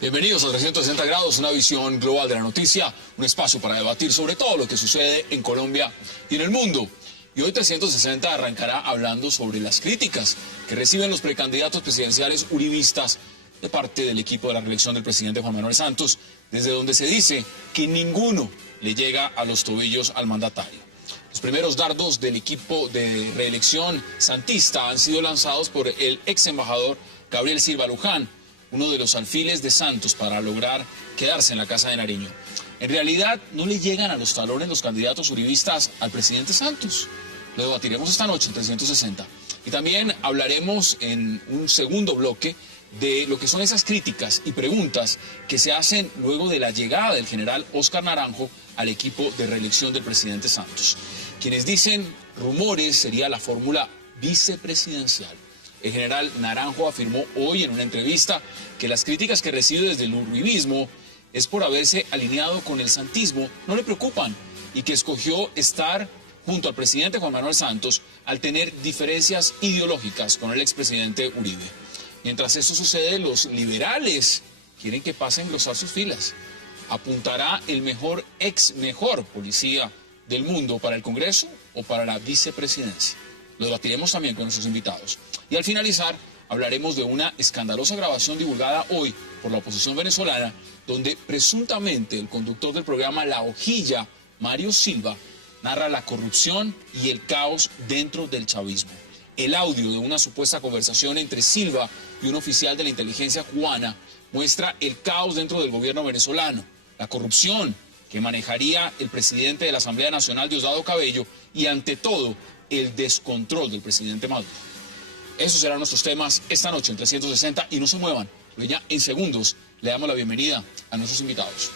Bienvenidos a 360 grados, una visión global de la noticia, un espacio para debatir sobre todo lo que sucede en Colombia y en el mundo. Y hoy 360 arrancará hablando sobre las críticas que reciben los precandidatos presidenciales uribistas de parte del equipo de la reelección del presidente Juan Manuel Santos, desde donde se dice que ninguno le llega a los tobillos al mandatario. Los primeros dardos del equipo de reelección santista han sido lanzados por el ex embajador Gabriel Silva Luján, uno de los alfiles de Santos para lograr quedarse en la Casa de Nariño. En realidad, no le llegan a los talones los candidatos uribistas al presidente Santos. Lo debatiremos esta noche en 360. Y también hablaremos en un segundo bloque de lo que son esas críticas y preguntas que se hacen luego de la llegada del general Óscar Naranjo al equipo de reelección del presidente Santos. Quienes dicen rumores sería la fórmula vicepresidencial. El general Naranjo afirmó hoy en una entrevista que las críticas que recibe desde el uribismo es por haberse alineado con el santismo, no le preocupan, y que escogió estar junto al presidente Juan Manuel Santos al tener diferencias ideológicas con el expresidente Uribe. Mientras eso sucede, los liberales quieren que pase a engrosar sus filas. ¿Apuntará el mejor policía del mundo para el Congreso o para la vicepresidencia? Lo debatiremos también con nuestros invitados. Y al finalizar, hablaremos de una escandalosa grabación divulgada hoy por la oposición venezolana, donde presuntamente el conductor del programa La Hojilla, Mario Silva, narra la corrupción y el caos dentro del chavismo. El audio de una supuesta conversación entre Silva y un oficial de la inteligencia cubana muestra el caos dentro del gobierno venezolano, la corrupción que manejaría el presidente de la Asamblea Nacional, Diosdado Cabello, y ante todo, el descontrol del presidente Maduro. Esos serán nuestros temas esta noche en 360 y no se muevan, porque ya en segundos le damos la bienvenida a nuestros invitados.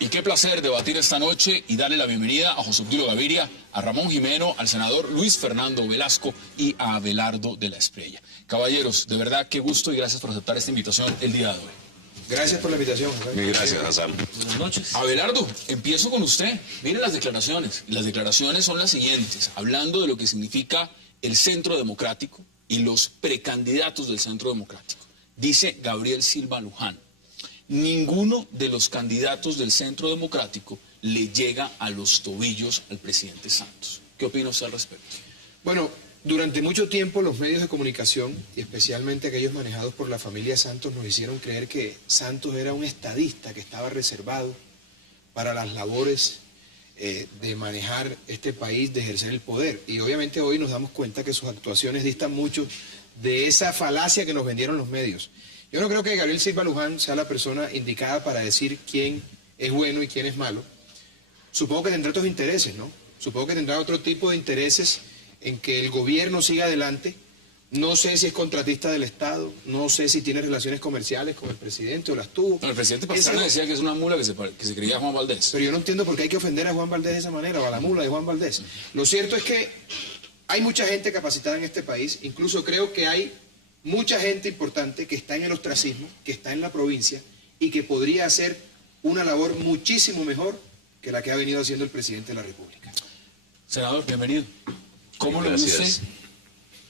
Y qué placer debatir esta noche y darle la bienvenida a José Obdulio Gaviria, a Ramón Jimeno, al senador Luis Fernando Velasco y a Abelardo de la Espriella. Caballeros, de verdad, qué gusto y gracias por aceptar esta invitación el día de hoy. Gracias por la invitación. Gracias, Hassan. Buenas noches. Abelardo, empiezo con usted. Miren las declaraciones. Las declaraciones son las siguientes, hablando de lo que significa el Centro Democrático y los precandidatos del Centro Democrático. Dice Gabriel Silva Luján: ninguno de los candidatos del Centro Democrático le llega a los tobillos al presidente Santos. ¿Qué opina usted al respecto? Bueno, durante mucho tiempo los medios de comunicación, y especialmente aquellos manejados por la familia Santos, nos hicieron creer que Santos era un estadista que estaba reservado para las labores de manejar este país, de ejercer el poder. Y obviamente hoy nos damos cuenta que sus actuaciones distan mucho de esa falacia que nos vendieron los medios. Yo no creo que Gabriel Silva Luján sea la persona indicada para decir quién es bueno y quién es malo. Supongo que tendrá otros intereses, ¿no? Supongo que tendrá otro tipo de intereses en que el gobierno siga adelante. No sé si es contratista del Estado, no sé si tiene relaciones comerciales con el presidente o las tuvo. No, el presidente Pastrana decía que es una mula que se creía Juan Valdés. Pero yo no entiendo por qué hay que ofender a Juan Valdés de esa manera, o a la mula de Juan Valdés. Lo cierto es que hay mucha gente capacitada en este país, incluso creo que hay mucha gente importante que está en el ostracismo, que está en la provincia y que podría hacer una labor muchísimo mejor que la que ha venido haciendo el presidente de la República. Senador, bienvenido. ¿Cómo lo ve usted?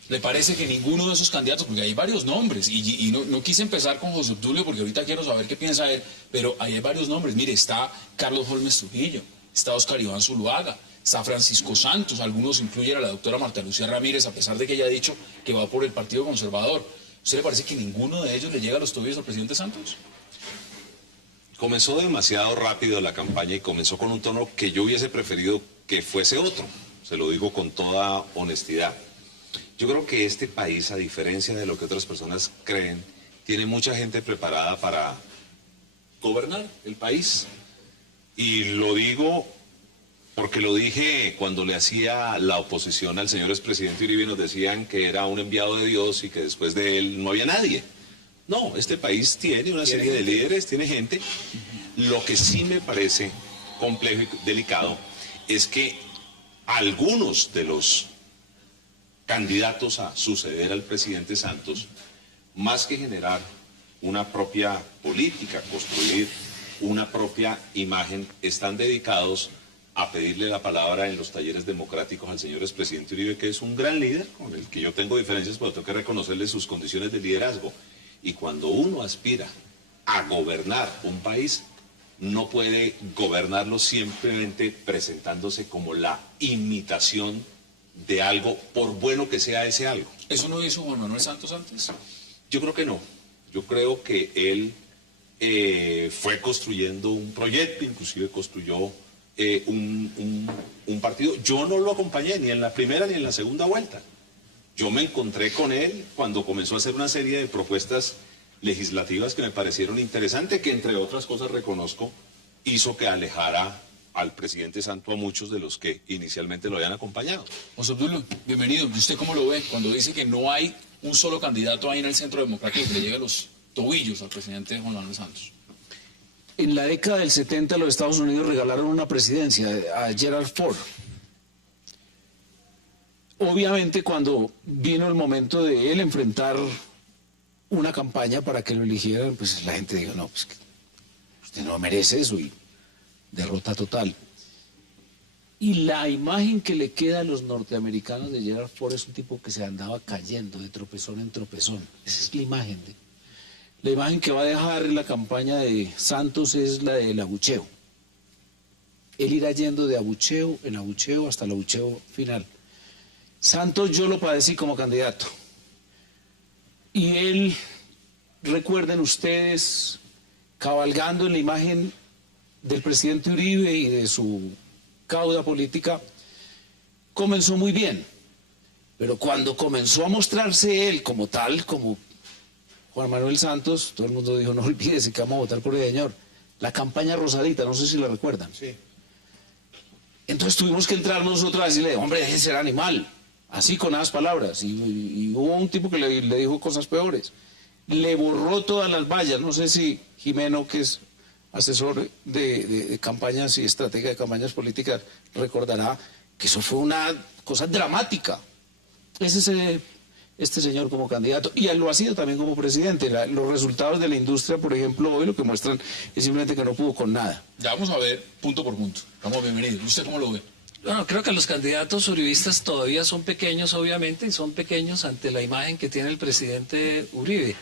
¿Le parece que ninguno de esos candidatos, porque hay varios nombres, y no quise empezar con José Obdulio porque ahorita quiero saber qué piensa él, pero ahí hay varios nombres? Mire, está Carlos Holmes Trujillo, está Oscar Iván Zuluaga, está Francisco Santos, algunos incluyen a la doctora Marta Lucía Ramírez, a pesar de que ella ha dicho que va por el Partido Conservador. ¿Usted le parece que ninguno de ellos le llega a los tobillos al presidente Santos? Comenzó demasiado rápido la campaña y comenzó con un tono que yo hubiese preferido que fuese otro. Se lo digo con toda honestidad. Yo creo que este país, a diferencia de lo que otras personas creen, tiene mucha gente preparada para gobernar el país. Y lo digo porque lo dije cuando le hacía la oposición al señor expresidente Uribe, nos decían que era un enviado de Dios y que después de él no había nadie. No, este país tiene una serie de líderes, tiene gente. Lo que sí me parece complejo y delicado es que algunos de los candidatos a suceder al presidente Santos, más que generar una propia política, construir una propia imagen, están dedicados a pedirle la palabra en los talleres democráticos al señor expresidente Uribe, que es un gran líder, con el que yo tengo diferencias, pero tengo que reconocerle sus condiciones de liderazgo. Y cuando uno aspira a gobernar un país, no puede gobernarlo simplemente presentándose como la imitación de algo, por bueno que sea ese algo. ¿Eso no hizo Juan Manuel Santos antes? Yo creo que no. Yo creo que él fue construyendo un proyecto, inclusive construyó un partido. Yo no lo acompañé ni en la primera ni en la segunda vuelta. Yo me encontré con él cuando comenzó a hacer una serie de propuestas legislativas que me parecieron interesantes, que entre otras cosas reconozco, hizo que alejara al presidente Santos a muchos de los que inicialmente lo habían acompañado. José Obdulio, bienvenido. ¿Y usted cómo lo ve cuando dice que no hay un solo candidato ahí en el Centro Democrático que le llegue a los tobillos al presidente Juan Manuel Santos? En la década del 70 los Estados Unidos regalaron una presidencia a Gerald Ford. Obviamente cuando vino el momento de él enfrentar una campaña para que lo eligieran, pues la gente dijo, no, pues usted no merece eso, y derrota total. Y la imagen que le queda a los norteamericanos de Gerald Ford es un tipo que se andaba cayendo de tropezón en tropezón. Esa es la imagen. La imagen que va a dejar en la campaña de Santos es la del abucheo. Él irá yendo de abucheo en abucheo hasta el abucheo final. Santos yo lo padecí como candidato. Y él, recuerden ustedes, cabalgando en la imagen del presidente Uribe y de su cauda política, comenzó muy bien. Pero cuando comenzó a mostrarse él como tal, como Juan Manuel Santos, todo el mundo dijo, no olvídese que vamos a votar por el señor. La campaña rosadita, no sé si la recuerdan. Sí. Entonces tuvimos que entrar nosotros a decirle, hombre, deje de ser animal. Así con esas palabras. Y hubo un tipo que le dijo cosas peores. Le borró todas las vallas. No sé si Jimeno, que es asesor de campañas y estratega de campañas políticas, recordará que eso fue una cosa dramática. Ese es este señor como candidato, y él lo ha sido también como presidente. Los resultados de la industria, por ejemplo, hoy lo que muestran es simplemente que no pudo con nada. Ya vamos a ver punto por punto. Vamos, bienvenido. ¿Usted cómo lo ve? Bueno, creo que los candidatos uribistas todavía son pequeños, obviamente, y son pequeños ante la imagen que tiene el presidente Uribe.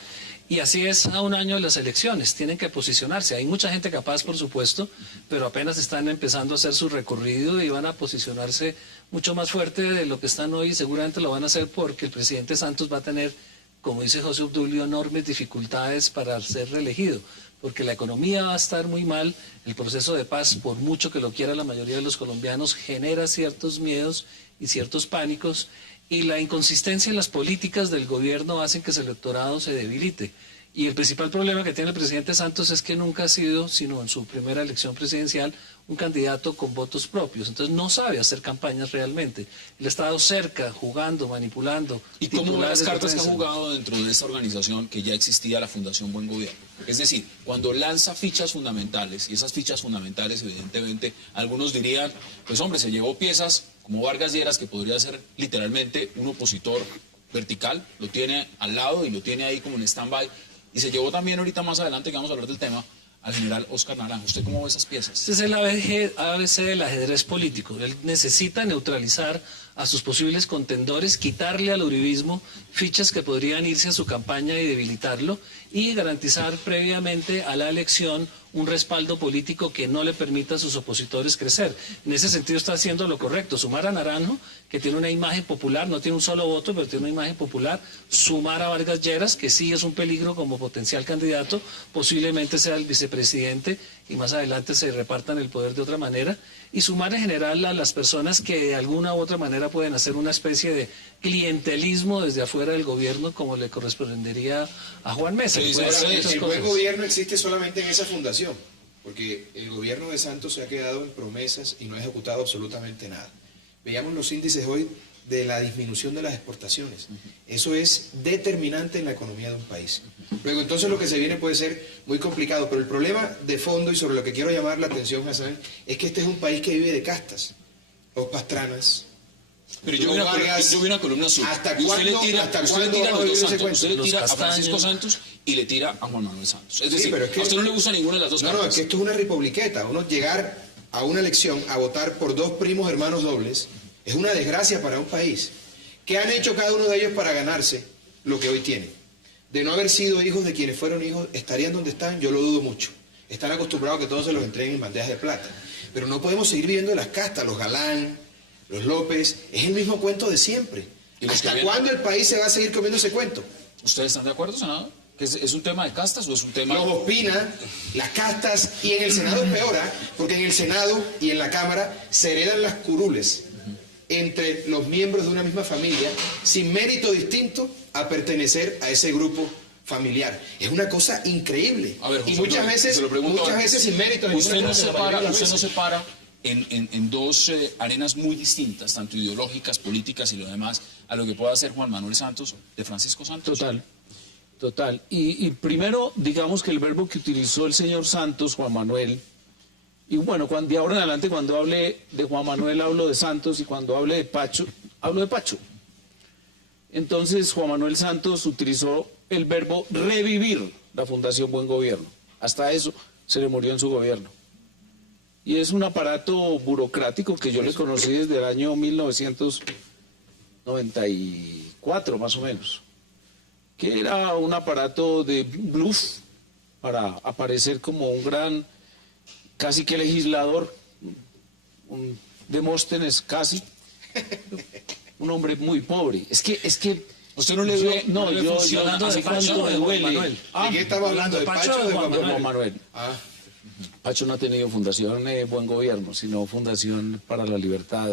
Y así es a un año de las elecciones, tienen que posicionarse. Hay mucha gente capaz, por supuesto, pero apenas están empezando a hacer su recorrido y van a posicionarse mucho más fuerte de lo que están hoy. Seguramente lo van a hacer porque el presidente Santos va a tener, como dice José Obdulio, enormes dificultades para ser reelegido, porque la economía va a estar muy mal, el proceso de paz, por mucho que lo quiera la mayoría de los colombianos, genera ciertos miedos y ciertos pánicos, y la inconsistencia en las políticas del gobierno hacen que ese electorado se debilite. Y el principal problema que tiene el presidente Santos es que nunca ha sido, sino en su primera elección presidencial, un candidato con votos propios. Entonces no sabe hacer campañas realmente. Él ha estado cerca, jugando, manipulando. ¿Y cómo ve las cartas que ha jugado dentro de esta organización que ya existía, la Fundación Buen Gobierno? Es decir, cuando lanza fichas fundamentales, y esas fichas fundamentales, evidentemente, algunos dirían, pues hombre, se llevó piezas como Vargas Lleras, que podría ser literalmente un opositor vertical, lo tiene al lado y lo tiene ahí como en stand-by, y se llevó también ahorita más adelante, que vamos a hablar del tema, al general Oscar Naranjo. ¿Usted cómo ve esas piezas? Este es el ABC del ajedrez político. Él necesita neutralizar a sus posibles contendores, quitarle al uribismo fichas que podrían irse a su campaña y debilitarlo, y garantizar previamente a la elección un respaldo político que no le permita a sus opositores crecer. En ese sentido está haciendo lo correcto, sumar a Naranjo, que tiene una imagen popular, no tiene un solo voto, pero tiene una imagen popular, sumar a Vargas Lleras, que sí es un peligro como potencial candidato, posiblemente sea el vicepresidente y más adelante se repartan el poder de otra manera, y sumar en general a las personas que de alguna u otra manera pueden hacer una especie de clientelismo desde afuera del gobierno, como le correspondería a Juan Mesa. Sí, El buen gobierno existe solamente en esa fundación, porque el gobierno de Santos se ha quedado en promesas y no ha ejecutado absolutamente nada. Veíamos los índices hoy de la disminución de las exportaciones. Eso es determinante en la economía de un país. Luego, entonces, lo que se viene puede ser muy complicado, pero el problema de fondo, y sobre lo que quiero llamar la atención, Hassan, es que este es un país que vive de castas. los Pastranas. Pero yo vi una columna suya. ¿Hasta y usted le cuándo- tira, hasta usted le cuándo tira a vamos a los dos vivir ese Santos. Usted le cuento? tira Los a Francisco Castaños. Santos y le tira a Juan Manuel Santos. Es decir, pero es que- a usted no le gusta ninguna de las dos No, cartas. es que esto es una republiqueta. Uno llegar a una elección a votar por dos primos hermanos dobles es una desgracia para un país. ¿Qué han hecho cada uno de ellos para ganarse lo que hoy tienen? De no haber sido hijos de quienes fueron hijos, ¿estarían donde están? Yo lo dudo mucho. Están acostumbrados a que todos se los entreguen en bandejas de plata. Pero no podemos seguir viviendo de las castas, los Galán, los López. Es el mismo cuento de siempre. ¿Y los ¿Hasta que cuándo el país se va a seguir comiendo ese cuento? ¿Ustedes están de acuerdo, senador? ¿Que es un tema de castas o es un tema...? Los Ospina, las castas, y en el Senado es peor, porque en el Senado y en la Cámara se heredan las curules entre los miembros de una misma familia sin mérito distinto a pertenecer a ese grupo familiar. Es una cosa increíble. A ver, y José muchas Antonio, veces, se lo pregunto antes. sin mérito. de Usted ninguna no clase, la mayoría de las usted no veces. separa en dos arenas muy distintas, tanto ideológicas, políticas y lo demás, a lo que pueda hacer Juan Manuel Santos de Francisco Santos. Total. Y primero, digamos que el verbo que utilizó el señor Santos, Juan Manuel, y bueno, de ahora en adelante cuando hable de Juan Manuel hablo de Santos y cuando hable de Pacho, hablo de Pacho. Entonces Juan Manuel Santos utilizó el verbo revivir la Fundación Buen Gobierno. Hasta eso se le murió en su gobierno. Y es un aparato burocrático que yo le conocí desde el año 1994, más o menos, que era un aparato de bluff para aparecer como un gran, casi que legislador, un Demóstenes casi, un hombre muy pobre. Es que ¿Usted no le ve, no, yo funcionando así de Pacho cuando o me de Juan duele. Manuel? ¿De qué estaba hablando? ¿De Pacho o de Juan Manuel? Juan Manuel. Ah, Pacho no ha tenido Fundación Buen Gobierno, sino Fundación para la Libertad.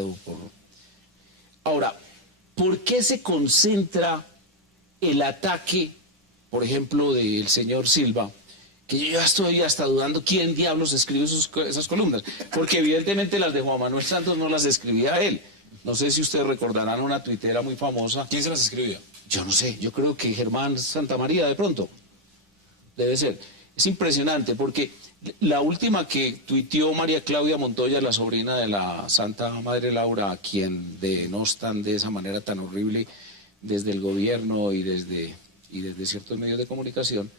Ahora, ¿por qué se concentra el ataque, por ejemplo, del señor Silva? Que yo ya estoy hasta dudando quién diablos escribe esas columnas, porque evidentemente las de Juan Manuel Santos no las escribía él. No sé si ustedes recordarán una tuitera muy famosa. ¿Quién se las escribía? Yo no sé, yo creo que Germán Santamaría de pronto. Debe ser. Es impresionante porque la última que tuiteó María Claudia Montoya, la sobrina de la Santa Madre Laura, a quien denostan de esa manera tan horrible desde el gobierno y desde ciertos medios de comunicación,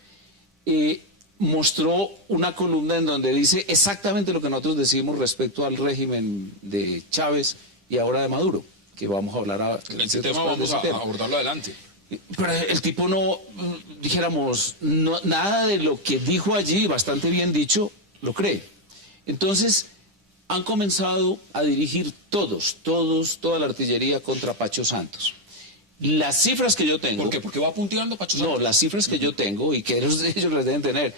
mostró una columna en donde dice exactamente lo que nosotros decimos respecto al régimen de Chávez y ahora de Maduro, que vamos a hablar Ese tema vamos a abordarlo adelante. Pero el tipo no, dijéramos, nada de lo que dijo allí, bastante bien dicho, lo cree. Entonces, han comenzado a dirigir toda la artillería contra Pacho Santos. Las cifras que yo tengo... ¿Por qué? ¿Porque va punteando Pacho Santos? No, las cifras que yo tengo y que ellos las deben tener,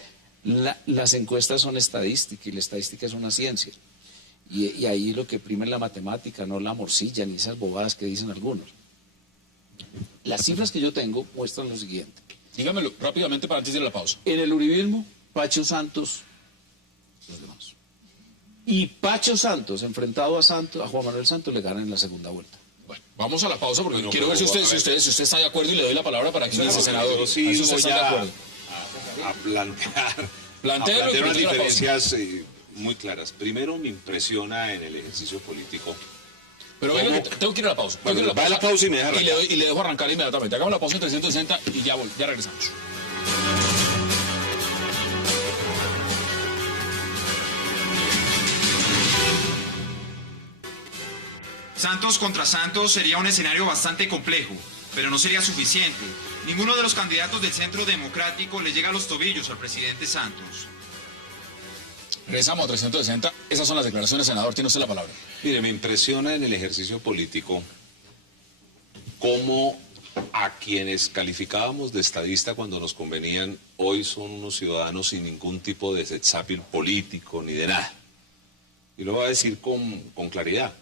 las encuestas son estadística y la estadística es una ciencia. Y ahí lo que prima es la matemática, no la morcilla ni esas bobadas que dicen algunos. Las cifras que yo tengo muestran lo siguiente. Dígamelo rápidamente para antes de la pausa. En el uribismo, Pacho Santos, los demás. Y Pacho Santos, enfrentado a Juan Manuel Santos, le gana en la segunda vuelta. Bueno, vamos a la pausa porque Bueno, quiero ver si pero, usted está de acuerdo y le doy la palabra para que inicie, senador. Yo sí A ver si usted voy está de acuerdo. a plantear, Plantéelo y unas después de la pausa. diferencias muy claras. Primero, me impresiona en el ejercicio político. Pero venga, que tengo que ir a la pausa. Bueno, va a la pausa y me deja arrancar. y le dejo arrancar inmediatamente. Hagamos la pausa en 360 y ya regresamos. Santos contra Santos sería un escenario bastante complejo, pero no sería suficiente. Ninguno de los candidatos del Centro Democrático le llega a los tobillos al presidente Santos. Regresamos a 360. Esas son las declaraciones, senador. Tiene usted la palabra. Mire, me impresiona en el ejercicio político cómo a quienes calificábamos de estadista cuando nos convenían, hoy son unos ciudadanos sin ningún tipo de sexapil político ni de nada. Y lo voy a decir con claridad.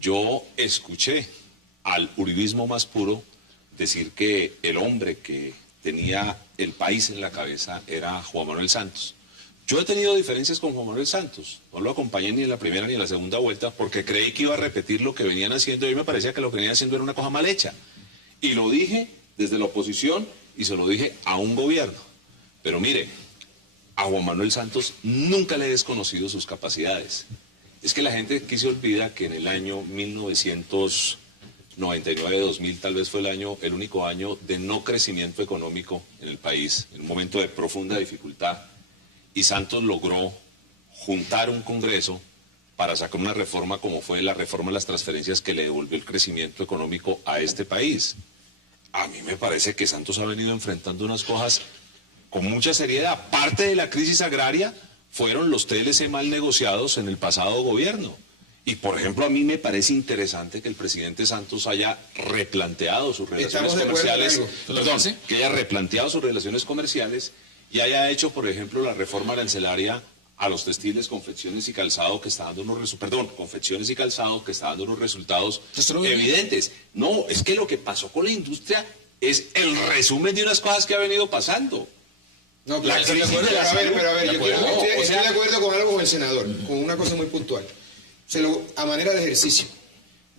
Yo escuché al uribismo más puro decir que el hombre que tenía el país en la cabeza era Juan Manuel Santos. Yo he tenido diferencias con Juan Manuel Santos, no lo acompañé ni en la primera ni en la segunda vuelta porque creí que iba a repetir lo que venían haciendo y a mí me parecía que lo que venían haciendo era una cosa mal hecha. Y lo dije desde la oposición y se lo dije a un gobierno. Pero mire, a Juan Manuel Santos nunca le he desconocido sus capacidades. Es que la gente aquí se olvida que en el año 1999-2000 tal vez fue el único año de no crecimiento económico en el país, en un momento de profunda dificultad, y Santos logró juntar un Congreso para sacar una reforma como fue la reforma de las transferencias que le devolvió el crecimiento económico a este país. A mí me parece que Santos ha venido enfrentando unas cosas con mucha seriedad. Parte de la crisis agraria fueron los TLC mal negociados en el pasado gobierno. Y, por ejemplo, a mí me parece interesante que el presidente Santos haya replanteado sus relaciones comerciales. Perdón, que haya replanteado sus relaciones comerciales y haya hecho, por ejemplo, la reforma arancelaria a los textiles, confecciones y calzado que está dando unos confecciones y calzado que está dando unos resultados evidentes. No, es que lo que pasó con la industria es el resumen de unas cosas que ha venido pasando. No, pero, estoy de acuerdo con algo con el senador, con una cosa muy puntual. A manera de ejercicio.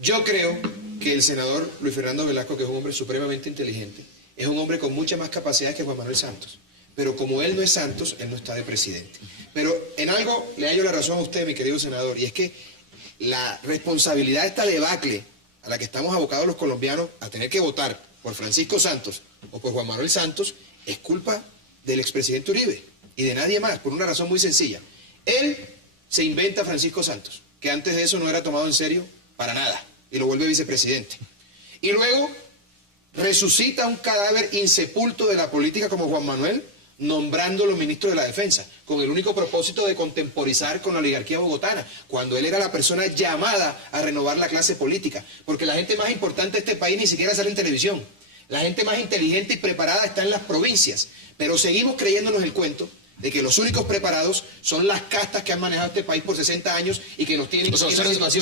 Yo creo que el senador Luis Fernando Velasco, que es un hombre supremamente inteligente, es un hombre con mucha más capacidad que Juan Manuel Santos. Pero como él no es Santos, él no está de presidente. Pero en algo le hallo la razón a usted, mi querido senador, y es que la responsabilidad de esta debacle a la que estamos abocados los colombianos a tener que votar por Francisco Santos o por Juan Manuel Santos es culpa del expresidente Uribe y de nadie más, por una razón muy sencilla. Él se inventa a Francisco Santos, que antes de eso no era tomado en serio para nada, y lo vuelve vicepresidente. Y luego resucita un cadáver insepulto de la política como Juan Manuel, nombrándolo ministro de la Defensa, con el único propósito de contemporizar con la oligarquía bogotana, cuando él era la persona llamada a renovar la clase política, porque la gente más importante de este país ni siquiera sale en televisión. La gente más inteligente y preparada está en las provincias, pero seguimos creyéndonos el cuento de que los únicos preparados son las castas que han manejado este país por 60 años y que nos tienen en la situación en la que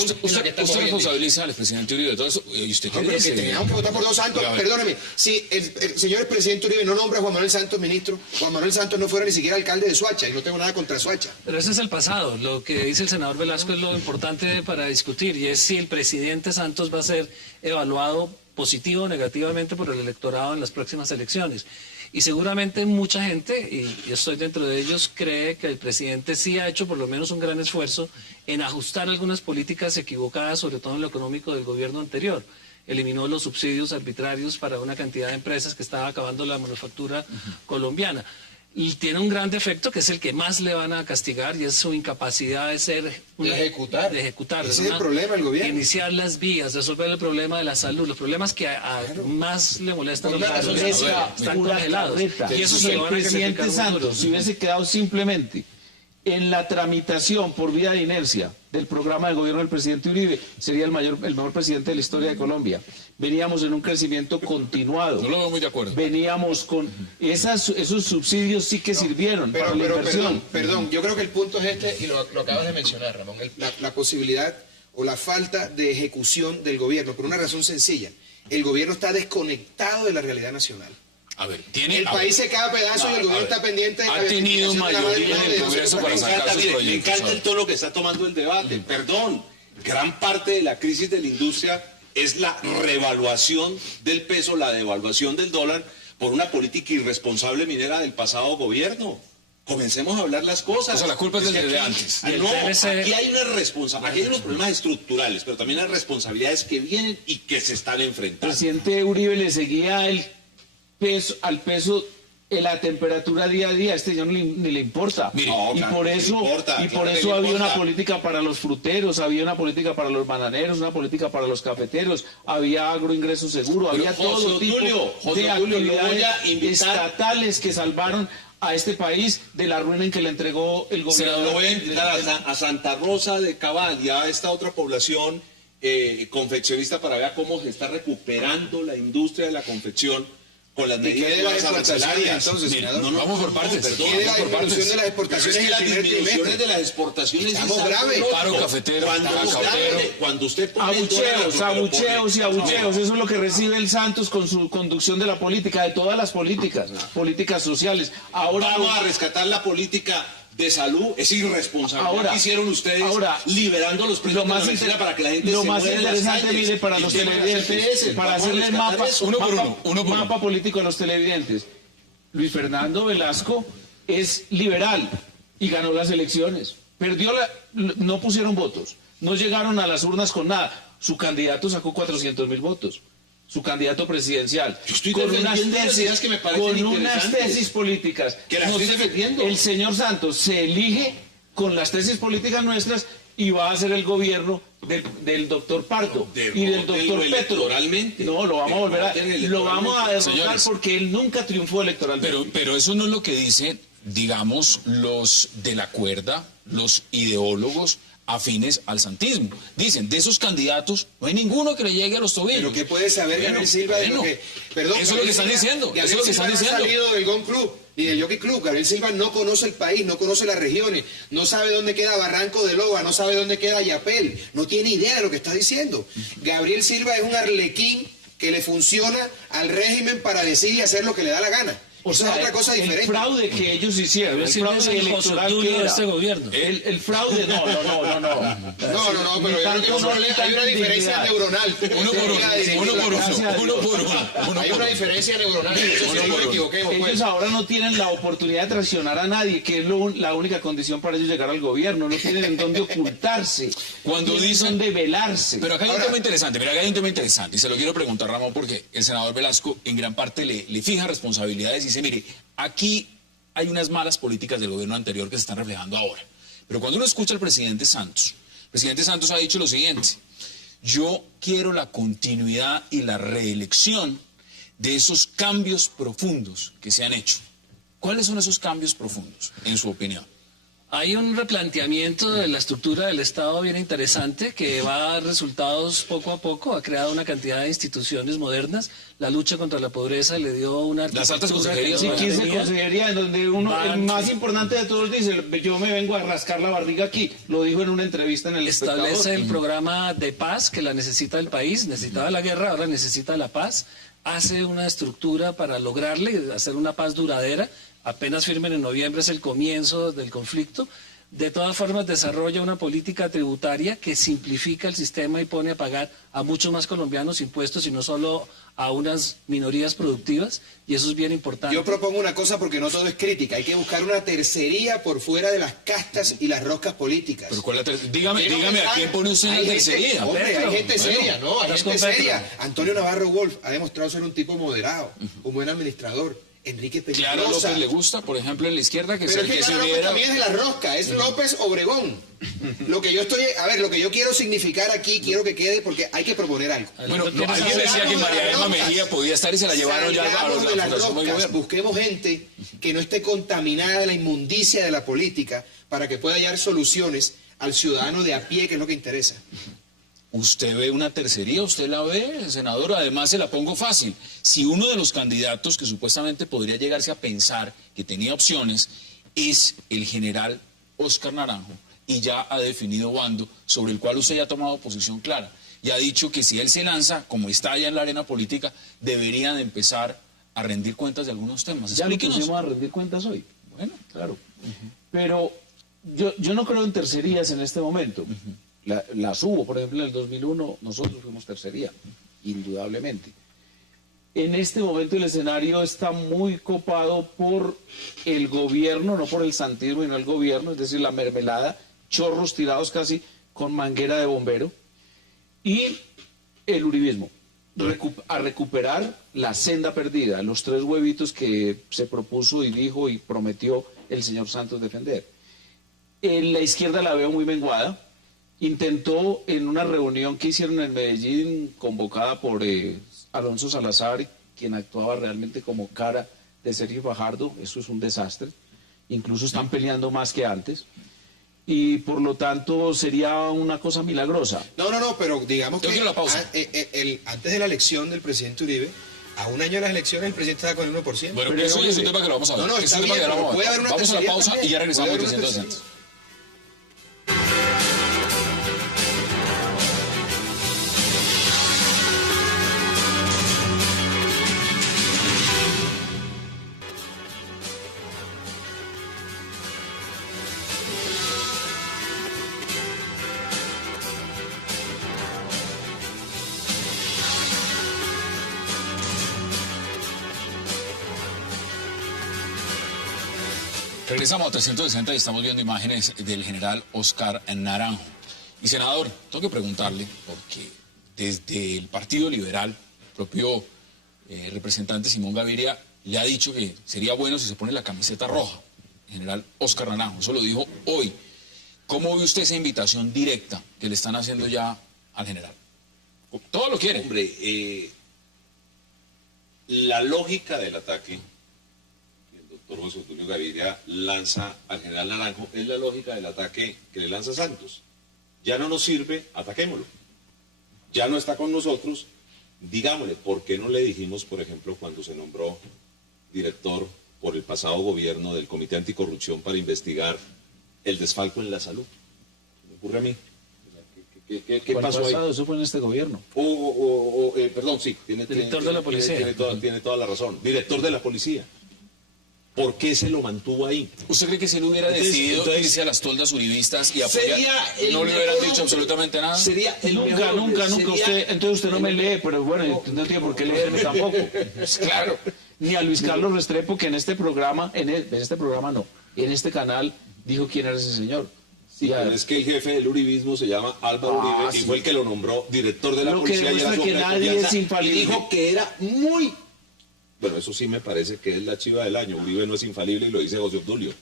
estamos. ¿Usted responsabiliza al expresidente Uribe de todo eso? ¿Y usted pero que teníamos que votar por dos Santos. Perdóneme, si el señor presidente Uribe no nombra a Juan Manuel Santos ministro, Juan Manuel Santos no fuera ni siquiera alcalde de Soacha, y no tengo nada contra Soacha. Pero ese es el pasado. Lo que dice el senador Velasco es lo importante para discutir, y es si el presidente Santos va a ser evaluado positivo o negativamente por el electorado en las próximas elecciones. Y seguramente mucha gente, y yo estoy dentro de ellos, cree que el presidente sí ha hecho por lo menos un gran esfuerzo en ajustar algunas políticas equivocadas, sobre todo en lo económico del gobierno anterior. Eliminó los subsidios arbitrarios para una cantidad de empresas que estaba acabando la manufactura colombiana. Y tiene un gran defecto que es el que más le van a castigar, y es su incapacidad de ejecutar. Ese es el problema del gobierno. Iniciar las vías, resolver el problema de la salud, los problemas que más le molestan a los ciudadanos están congelados. Y eso si el presidente Santos si hubiese quedado simplemente en la tramitación por vía de inercia del programa de gobierno del presidente Uribe, sería el mejor presidente de la historia de Colombia. Veníamos en un crecimiento continuado. No lo veo muy de acuerdo. Veníamos con esos subsidios sí que sirvieron para la inversión. Perdón, yo creo que el punto es este, y lo acabas de mencionar, Ramón, la posibilidad o la falta de ejecución del gobierno, por una razón sencilla. El gobierno está desconectado de la realidad nacional. A ver, el país se cae a pedazos y el gobierno está pendiente de ha tenido mayoría en el Congreso para sacar sus proyectos. Me encanta el tono que está tomando el debate. Perdón, gran parte de la crisis de la industria es la revaluación del peso, la devaluación del dólar por una política irresponsable minera del pasado gobierno. Comencemos a hablar las cosas. O sea, la culpa es del de antes. No, aquí hay una responsabilidad, aquí hay unos problemas estructurales, pero también hay responsabilidades que vienen y que se están enfrentando. El presidente Uribe le seguía al peso la temperatura día a día, a este señor ni le importa. Mire, y por eso había una política para los fruteros, había una política para los bananeros, una política para los cafeteros, había agroingreso seguro, había todo tipo de actividades estatales que salvaron a este país de la ruina en que le entregó el gobierno. Lo voy a invitar a Santa Rosa de Cabal y a esta otra población confeccionista para ver cómo se está recuperando la industria de la confección con las medidas de las arancelarias. Entonces, vamos por partes. Perdón, la disminución de las exportaciones. Es que las disminuciones de las exportaciones estamos graves. Paro cafetero, cuando usted pone abucheos, eso es lo que recibe el Santos con su conducción de la política, de todas las políticas sociales. Ahora vamos a rescatar la política de salud, es irresponsable. ¿Qué hicieron ustedes liberando los precios de la medicina para que la gente lo más interesante, mire, para los televidentes, para hacerle mapa político a los televidentes, Luis Fernando Velasco es liberal y ganó las elecciones. No pusieron votos, no llegaron a las urnas con nada. Su candidato sacó 400.000 votos. Su candidato presidencial. Yo estoy con unas defendiendo las ideas que me parecen con unas interesantes. tesis políticas. Que las estoy defendiendo. El señor Santos se elige con las tesis políticas nuestras y va a hacer el gobierno del doctor Pardo y del doctor Petro. Electoralmente. No, lo vamos a volver a... Lo vamos a derrotar Señores, porque él nunca triunfó electoralmente. Pero eso no es lo que dicen, digamos, los de la cuerda, los ideólogos afines al santismo. Dicen, de esos candidatos no hay ninguno que le llegue a los tobillos. Pero ¿qué puede saber Gabriel Silva de lo que... Perdón, eso es lo que están diciendo. Eso es lo que están diciendo. No ha salido del Gun Club ni del Jockey Club. Gabriel Silva no conoce el país, no conoce las regiones, no sabe dónde queda Barranco de Loba, no sabe dónde queda Yapel, no tiene idea de lo que está diciendo. Gabriel Silva es un arlequín que le funciona al régimen para decir y hacer lo que le da la gana. O sea, es otra cosa diferente. El fraude que ellos hicieron, el Silva fraude es el electoral José Tulio que de era, este gobierno. el fraude, no. No, pero yo creo que hay una diferencia neuronal. Uno por uno. Hay una diferencia neuronal. Eso sí, no me equivoquemos. Ellos ahora no tienen la oportunidad de traicionar a nadie, que es la única condición para ellos llegar al gobierno. No tienen en dónde ocultarse, Cuando no tienen dicen- dónde velarse. Pero acá hay un tema interesante, mira, acá hay un tema interesante, y se lo quiero preguntar, Ramón, porque el senador Velasco en gran parte le fija responsabilidades y dice, mire, aquí hay unas malas políticas del gobierno anterior que se están reflejando ahora. Pero cuando uno escucha al presidente Santos, el presidente Santos ha dicho lo siguiente: yo quiero la continuidad y la reelección de esos cambios profundos que se han hecho. ¿Cuáles son esos cambios profundos, en su opinión? Hay un replanteamiento de la estructura del Estado bien interesante que va a dar resultados poco a poco. Ha creado una cantidad de instituciones modernas. La lucha contra la pobreza le dio una Las altas arquitectura consejerías, que Sí, no 15 tenía. consejerías en donde el más importante de todos dice, yo me vengo a rascar la barriga aquí. Lo dijo en una entrevista en El Establece Espectador. el programa de paz que la necesita el país. Necesitaba la guerra, ahora necesita la paz. Hace una estructura para lograrle, hacer una paz duradera. Apenas firmen en noviembre es el comienzo del conflicto. De todas formas, desarrolla una política tributaria que simplifica el sistema y pone a pagar a muchos más colombianos impuestos y no solo a unas minorías productivas, y eso es bien importante. Yo propongo una cosa porque no todo es crítica. Hay que buscar una tercería por fuera de las castas y las roscas políticas. Pero ¿cuál es la dígame ¿a quién pone usted en la Hay gente- tercería? Hombre, Petro. hay gente seria, ¿no? Hay estás gente con Petro. seria. Antonio Navarro Wolf ha demostrado ser un tipo moderado, un buen administrador. Enrique Claro, a Peñalosa. López le gusta, por ejemplo, en la izquierda, que es Pero el es que que se Clara López uniera. también es de la rosca, es López Obregón. Lo que yo quiero significar aquí, quiero que quede, porque hay que proponer algo. Bueno, Alguien alguien decía que María Emma Mejía podía estar y se la llevaron ya a Salgamos de la las Fundación del roscas, Gobierno. busquemos gente que no esté contaminada de la inmundicia de la política para que pueda hallar soluciones al ciudadano de a pie, que es lo que interesa. ¿Usted ve una tercería? ¿Usted la ve, senador? Además, se la pongo fácil. Si uno de los candidatos que supuestamente podría llegarse a pensar que tenía opciones es el general Óscar Naranjo, y ya ha definido bando sobre el cual usted ya ha tomado posición clara, y ha dicho que si él se lanza, como está allá en la arena política, debería de empezar a rendir cuentas de algunos temas. Ya lo Explíquenos. pusimos a rendir cuentas hoy. Bueno, claro. Pero yo no creo en tercerías en este momento. Las hubo, por ejemplo, en el 2001 nosotros fuimos tercería, indudablemente. En este momento el escenario está muy copado por el gobierno, no por el santismo y no el gobierno, es decir, la mermelada, chorros tirados casi con manguera de bombero, y el uribismo, a recuperar la senda perdida, los 3 huevitos que se propuso y dijo y prometió el señor Santos defender. En la izquierda la veo muy menguada. Intentó en una reunión que hicieron en Medellín, convocada por Alonso Salazar, quien actuaba realmente como cara de Sergio Fajardo, eso es un desastre, incluso están peleando más que antes, y por lo tanto sería una cosa milagrosa. No, pero digamos Yo que quiero la pausa. Antes de la elección del presidente Uribe, a un año de las elecciones el presidente estaba con el 1%. Bueno, Pero, eso es un oye, tema que lo vamos a ver. No, Es está un tema bien, que lo pero vamos a puede ver. haber una Vamos a la tercería pausa también. y ya regresamos Puede al haber una 360. Regresamos a 360 y estamos viendo imágenes del general Óscar Naranjo. Y senador, tengo que preguntarle, porque desde el Partido Liberal, el propio representante Simón Gaviria le ha dicho que sería bueno si se pone la camiseta roja, general Óscar Naranjo, eso lo dijo hoy. ¿Cómo ve usted esa invitación directa que le están haciendo ya al general? Todo lo quiere. Hombre, la lógica del ataque que el doctor José Obdulio Gaviria lanza al general Naranjo es la lógica del ataque que le lanza Santos. Ya no nos sirve, ataquémoslo. Ya no está con nosotros, digámosle. ¿Por qué no le dijimos, por ejemplo, cuando se nombró director por el pasado gobierno del Comité Anticorrupción para investigar el desfalco en la salud? ¿Me ocurre a mí? ¿Qué pasó ahí? Eso fue en este gobierno. Perdón, sí. Director de la policía. Tiene toda la razón. Director de la policía. ¿Por qué se lo mantuvo ahí? ¿Usted cree que si él hubiera decidido irse a las toldas uribistas y apoyar, no le hubieran dicho absolutamente nada? Sería el Nunca. Entonces usted no me lee, pero bueno, no tiene por qué leerme tampoco. Pues claro. Ni a Luis Carlos Restrepo, que en este programa, en este canal, dijo quién era ese señor. Sí, pero es que el jefe del uribismo se llama Álvaro Uribe y fue el que lo nombró director de la policía. Lo que demuestra que nadie es infalible. Y dijo que era muy... Bueno, eso sí me parece que es la chiva del año. Uribe no es infalible y lo dice José Obdulio.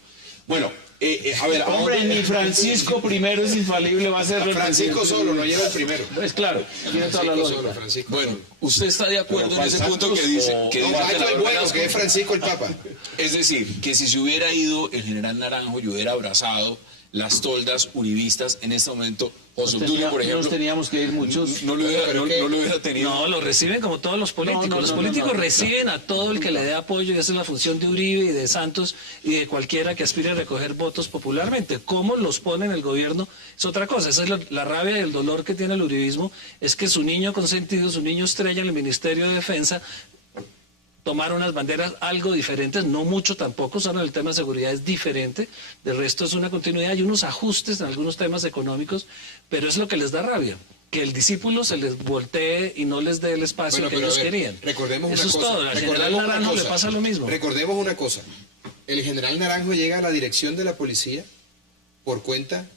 Bueno, a ver... Hombre, ni Francisco primero es infalible, va a ser... Francisco solo, no lleva el primero. Pues claro, tiene toda la lógica. Bueno, ¿usted está de acuerdo en ese punto que dice... que No, Pacho es bueno, que es Francisco el Papa. Es decir, que si se hubiera ido el general Naranjo y hubiera abrazado las toldas uribistas en este momento, José Obdulio, por ejemplo... Nos teníamos que ir muchos. No lo hubiera tenido. No, lo reciben como todos los políticos. Los políticos reciben a todo el que le dé apoyo, y esa es la función de Uribe y de Santos y de cualquiera que aspire a recoger votos popularmente. Cómo los pone en el gobierno es otra cosa. Esa es la rabia y el dolor que tiene el uribismo, es que su niño consentido, su niño estrella en el Ministerio de Defensa, tomar unas banderas algo diferentes, no mucho tampoco, solo el tema de seguridad es diferente, del resto es una continuidad y unos ajustes en algunos temas económicos, pero es lo que les da rabia, que el discípulo se les voltee y no les dé el espacio que ellos querían. Recordemos Eso una es cosa. todo, al general Naranjo le pasa lo mismo. Recordemos una cosa, el general Naranjo llega a la dirección de la policía por cuenta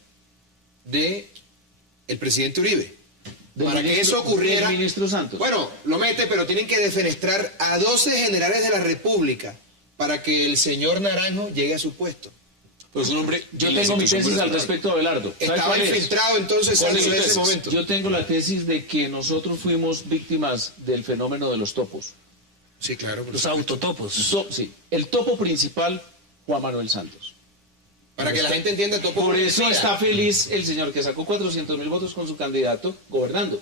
de el presidente Uribe. Para que eso ocurriera, el ministro Santos. Bueno, lo mete, pero tienen que defenestrar a 12 generales de la República para que el señor Naranjo llegue a su puesto. Pues un hombre... Yo tengo mi tesis al respecto, Abelardo. Estaba infiltrado entonces ¿Cuál es su en ese tesis? momento. Yo tengo la tesis de que nosotros fuimos víctimas del fenómeno de los topos. Sí, claro. Los autotopos. Sí, el topo principal, Juan Manuel Santos. Para que la gente entienda todo. Por eso está feliz el señor que sacó 400.000 votos con su candidato gobernando.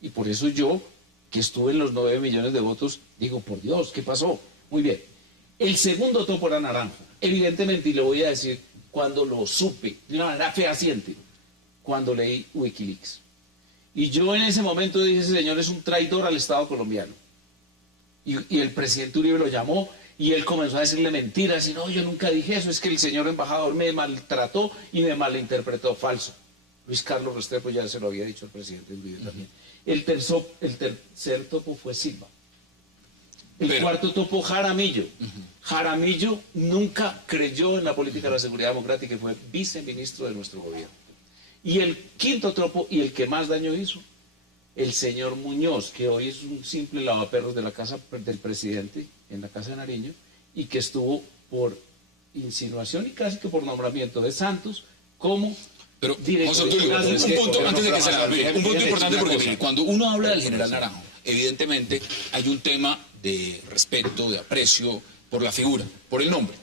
Y por eso yo, que estuve en los 9 millones de votos, digo, por Dios, ¿qué pasó? Muy bien. El segundo topo era Naranjo. Evidentemente, y lo voy a decir cuando lo supe, de una manera fehaciente, cuando leí Wikileaks. Y yo en ese momento dije, ese señor es un traidor al Estado colombiano. Y el presidente Uribe lo llamó y él comenzó a decirle mentiras. Y no, yo nunca dije eso, es que el señor embajador me maltrató y me malinterpretó. Falso. Luis Carlos Restrepo ya se lo había dicho al presidente Uribe también. El tercer topo fue Silva. El cuarto topo, Jaramillo. Jaramillo nunca creyó en la política de la seguridad democrática y fue viceministro de nuestro gobierno. Y el quinto topo, y el que más daño hizo, el señor Muñoz, que hoy es un simple lavaperros de la casa del presidente, en la Casa de Nariño, y que estuvo por insinuación y casi que por nombramiento de Santos como pero, director. José Obdulio, un punto antes de que se acabe, un punto importante porque mire, cuando uno habla del general Naranjo, evidentemente hay un tema de respeto, de aprecio por la figura, por el nombre.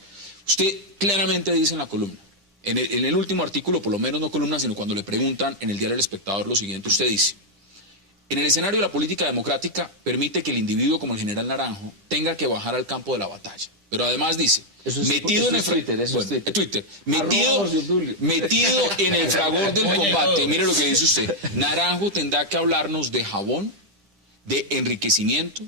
Usted claramente dice en la columna, en el último artículo, por lo menos no columna, sino cuando le preguntan en el diario El Espectador lo siguiente, usted dice: en el escenario de la política democrática permite que el individuo como el general Naranjo tenga que bajar al campo de la batalla. Pero además dice, metido en el fragor del combate, mire lo que dice usted, Naranjo tendrá que hablarnos de jabón, de enriquecimiento,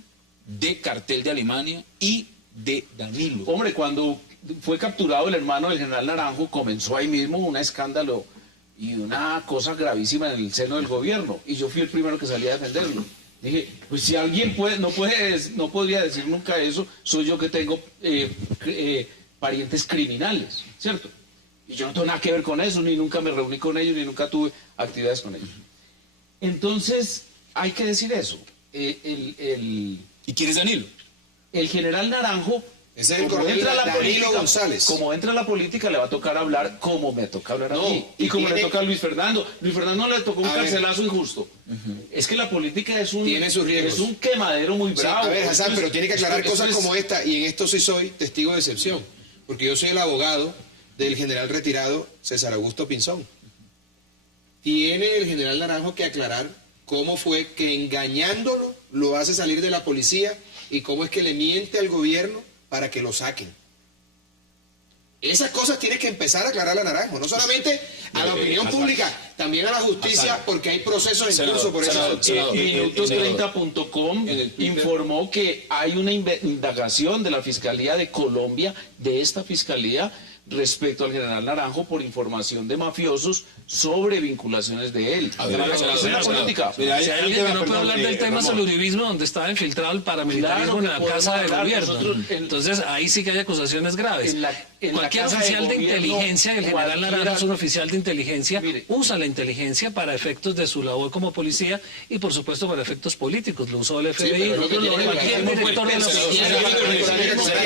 de cartel de Alemania y de Danilo. Hombre, cuando fue capturado el hermano del general Naranjo, comenzó ahí mismo un escándalo y una cosa gravísima en el seno del gobierno. Y yo fui el primero que salí a defenderlo. Dije, pues si alguien no podría decir nunca eso, soy yo que tengo parientes criminales, ¿cierto? Y yo no tengo nada que ver con eso, ni nunca me reuní con ellos, ni nunca tuve actividades con ellos. Entonces, hay que decir eso. ¿Y quién es Danilo? El general Naranjo, Ese es el como coronel entra a la Danilo política, González. como entra a la política, le va a tocar hablar como me toca hablar a mí. Y como le toca a Luis Fernando. Luis Fernando le tocó un A ver. carcelazo injusto. Es que la política es un, Tiene sus riesgos. es un quemadero muy Sí, bravo. a ver, Hassan, Esto es- pero tiene que aclarar esto cosas es- como esta, y en esto sí soy testigo de excepción, porque yo soy el abogado del general retirado César Augusto Pinzón. Tiene el general Naranjo que aclarar cómo fue que engañándolo lo hace salir de la policía y cómo es que le miente al gobierno para que lo saquen. Esas cosas tiene que empezar a aclarar a Naranjo, no solamente a la opinión pública, también a la justicia, porque hay procesos en Senador, curso por eso. senador. Minutos30.com informó que hay una indagación de la Fiscalía de Colombia, de esta Fiscalía, respecto al general Naranjo por información de mafiosos sobre vinculaciones de él. Adelante, Esa es senador, la política. Mira, Si hay alguien que no puede hablar del tema es el uribismo, donde estaba infiltrado el paramilitarismo Claro que en la podemos casa de hablar. gobierno. Nosotros Entonces ahí sí que hay acusaciones graves. En la Cualquier casa de oficial de gobierno, inteligencia, el general cualquiera- Naranjo es un oficial de inteligencia, Mire. usa la inteligencia para efectos de su labor como policía y por supuesto para efectos políticos. Lo usó el FBI. pero nosotros lo único que cualquier hacemos director de la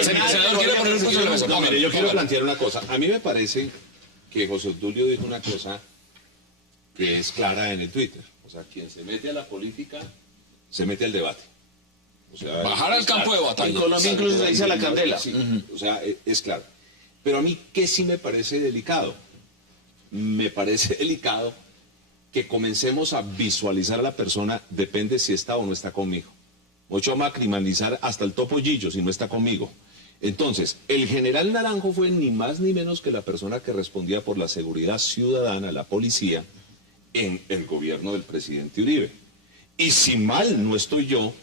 Senador, quiere poner un punto en la mesa. No, mire, yo quiero Póngalo. plantear una cosa. A mí me parece que José Obdulio dijo una cosa que es clara en el Twitter. O sea, quien se mete a la política, se mete al debate. O sea, Bajar al campo de En batalla. Colombia incluso se dice a la candela. Sí, o sea, es claro. Pero a mí, ¿qué sí me parece delicado? Me parece delicado que comencemos a visualizar a la persona, depende si está o no está conmigo. Mucho vamos a criminalizar hasta el topollillo si no está conmigo. Entonces, el general Naranjo fue ni más ni menos que la persona que respondía por la seguridad ciudadana, la policía, en el gobierno del presidente Uribe. Y si mal no estoy yo,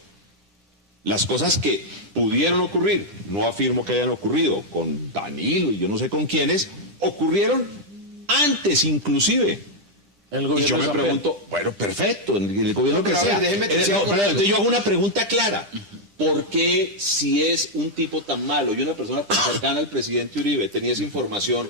las cosas que pudieron ocurrir, no afirmo que hayan ocurrido con Danilo y yo no sé con quiénes, ocurrieron antes inclusive. El Y gobierno yo de me San pregunto, bueno, perfecto, en el gobierno No, que pero a ver, sea. déjeme No, terciar con pero algo. entonces yo hago una pregunta clara. ¿Por qué si es un tipo tan malo y una persona tan cercana al presidente Uribe tenía esa información,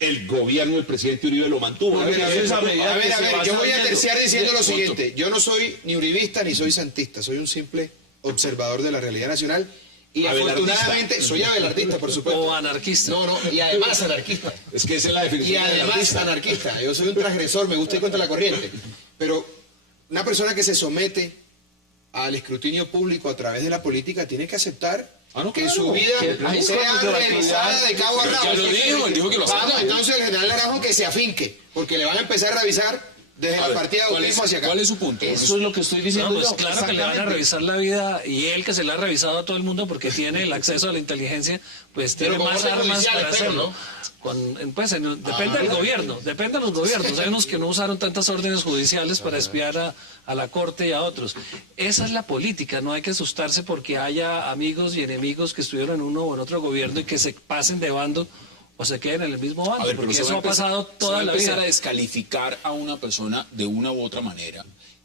el gobierno del presidente Uribe lo mantuvo? A ver, esa medida a ver, que se va yo voy a sabiendo. terciar diciendo lo Punto. siguiente. Yo no soy ni uribista ni soy santista, soy un simple observador de la realidad nacional y Abelardista. afortunadamente soy abelardista, por supuesto. O anarquista. No, no, y además anarquista. Es que esa es la Y definición de además anarquista. anarquista. Yo soy un transgresor, me gusta ir contra la corriente. Pero una persona que se somete al escrutinio público a través de la política tiene que aceptar no, que claro. su vida Que hay sea cosas de la revisada actividad. de cabo a Pero rabo. ya lo dijo, él dijo que lo Vamos, acepta. entonces el general Naranjo que se afinque, porque le van a empezar a revisar desde A la ver, partida de ¿cuál es, autismo hacia acá. cuál es su punto? Eso es lo que estoy diciendo No, pues yo. claro que le van a Exactamente. revisar la vida y él que se la ha revisado a todo el mundo porque tiene el acceso a la inteligencia, pues tiene Pero con más orden armas policial, para espero, hacerlo. Depende del gobierno, depende de los gobiernos. Hay unos que no usaron tantas órdenes judiciales para espiar a la corte y a otros. Esa es la política, no hay que asustarse porque haya amigos y enemigos que estuvieron en uno o en otro gobierno y que se pasen de bando o se queden en el mismo bando, A ver, porque pero eso ha pasado toda la se va a empezar vida. a descalificar a una persona de una u otra manera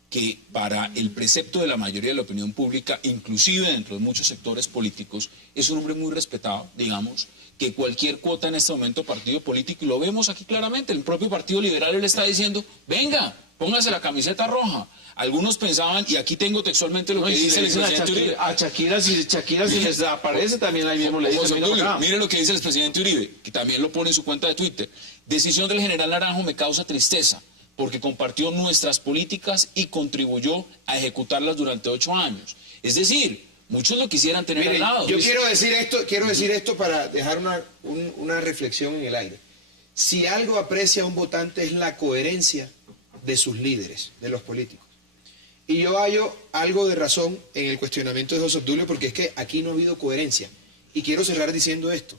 que para el precepto de la mayoría de la opinión pública, inclusive dentro de muchos sectores políticos, es un hombre muy respetado, digamos, que cualquier cuota en este momento partido político, y lo vemos aquí claramente, el propio Partido Liberal le está diciendo, venga, póngase la camiseta roja. Algunos pensaban, y aquí tengo textualmente lo No, que y si dice le el dicen presidente Uribe. a Shakira, si les aparece también ahí mismo le dicen, José mira Obdulio, para acá. mire lo que dice el presidente Uribe, que también lo pone en su cuenta de Twitter. Decisión del general Naranjo me causa tristeza, porque compartió nuestras políticas y contribuyó a ejecutarlas durante 8 años. Es decir, muchos lo quisieran tener Miren, al lado. yo quiero decir esto para dejar una reflexión en el aire. Si algo aprecia a un votante es la coherencia de sus líderes, de los políticos. Y yo hallo algo de razón en el cuestionamiento de José Obdulio, porque es que aquí no ha habido coherencia. Y quiero cerrar diciendo esto.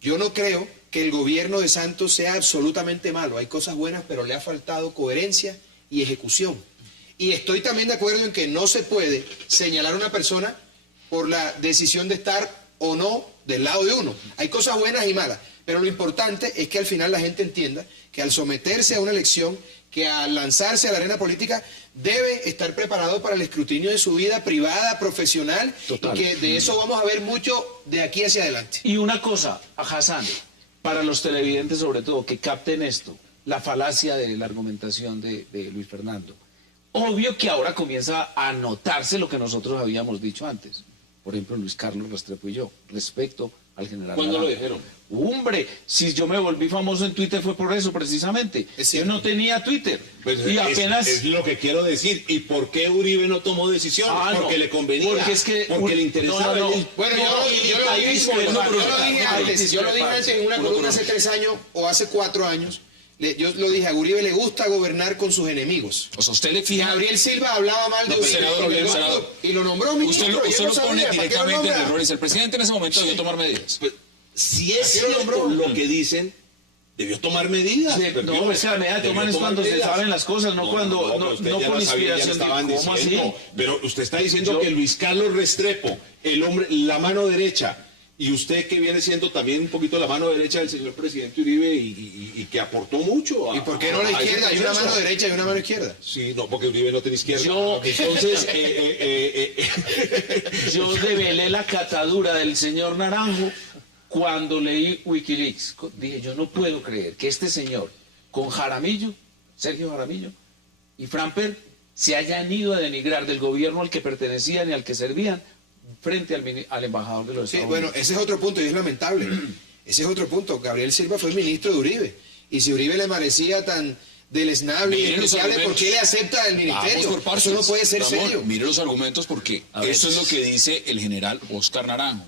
Yo no creo que el gobierno de Santos sea absolutamente malo. Hay cosas buenas, pero le ha faltado coherencia y ejecución. Y estoy también de acuerdo en que no se puede señalar a una persona por la decisión de estar o no del lado de uno. Hay cosas buenas y malas, pero lo importante es que al final la gente entienda que al someterse a una elección, que al lanzarse a la arena política, debe estar preparado para el escrutinio de su vida privada, profesional, Total. y que de eso vamos a ver mucho de aquí hacia adelante. Y una cosa, a Hassan, para los televidentes sobre todo, que capten esto, la falacia de la argumentación de Luis Fernando. Obvio que ahora comienza a notarse lo que nosotros habíamos dicho antes. Por ejemplo, Luis Carlos Restrepo y yo, respecto al general ¿Cuándo Naranjo. lo dijeron? Hombre, si yo me volví famoso en Twitter fue por eso, precisamente. Yo no tenía Twitter. Pues y apenas... es lo que quiero decir. ¿Y por qué Uribe no tomó decisiones? Porque le convenía. Porque es que... Porque le interesaba. Bueno, yo lo dije antes en una columna hace 3 años o hace 4 años. Yo lo dije, a Uribe le gusta gobernar con sus enemigos. O sea, usted le Y fija... Gabriel Silva hablaba mal de Uribe senador. y lo nombró ministro. Usted yo lo no pone sabía, ¿para qué lo directamente en nombra? errores. El presidente en ese momento debió tomar medidas. Pues, si es ¿A qué lo cierto nombró? lo que dicen, debió tomar medidas. Sí, no, es que la medida de toman es cuando se saben las cosas, no cuando... pero usted no ya por lo sabía, ya le inspiración. estaban ¿Cómo así? diciendo. Pero usted está diciendo Yo- que Luis Carlos Restrepo, el hombre, la mano derecha, y usted que viene siendo también un poquito la mano derecha del señor presidente Uribe y que aportó mucho. ¿Y por qué no la izquierda? Hay una mano derecha y una mano izquierda. Sí, no, porque Uribe no tiene izquierda. Yo- Entonces, Yo develé la catadura del señor Naranjo cuando leí Wikileaks. Dije, yo no puedo creer que este señor, con Jaramillo, Sergio Jaramillo y Framper, se hayan ido a denigrar del gobierno al que pertenecían y al que servían frente al embajador de los Sí, Estados bueno, Unidos. ese es otro punto y es lamentable. Ese es otro punto. Gabriel Silva fue ministro de Uribe. Y si Uribe le parecía tan deleznable y Miren los despreciable, ¿por qué le argumentos. acepta el Vamos ministerio? por partes. Eso no puede ser Ramón, serio. mire los argumentos porque esto es lo que dice el general Oscar Naranjo.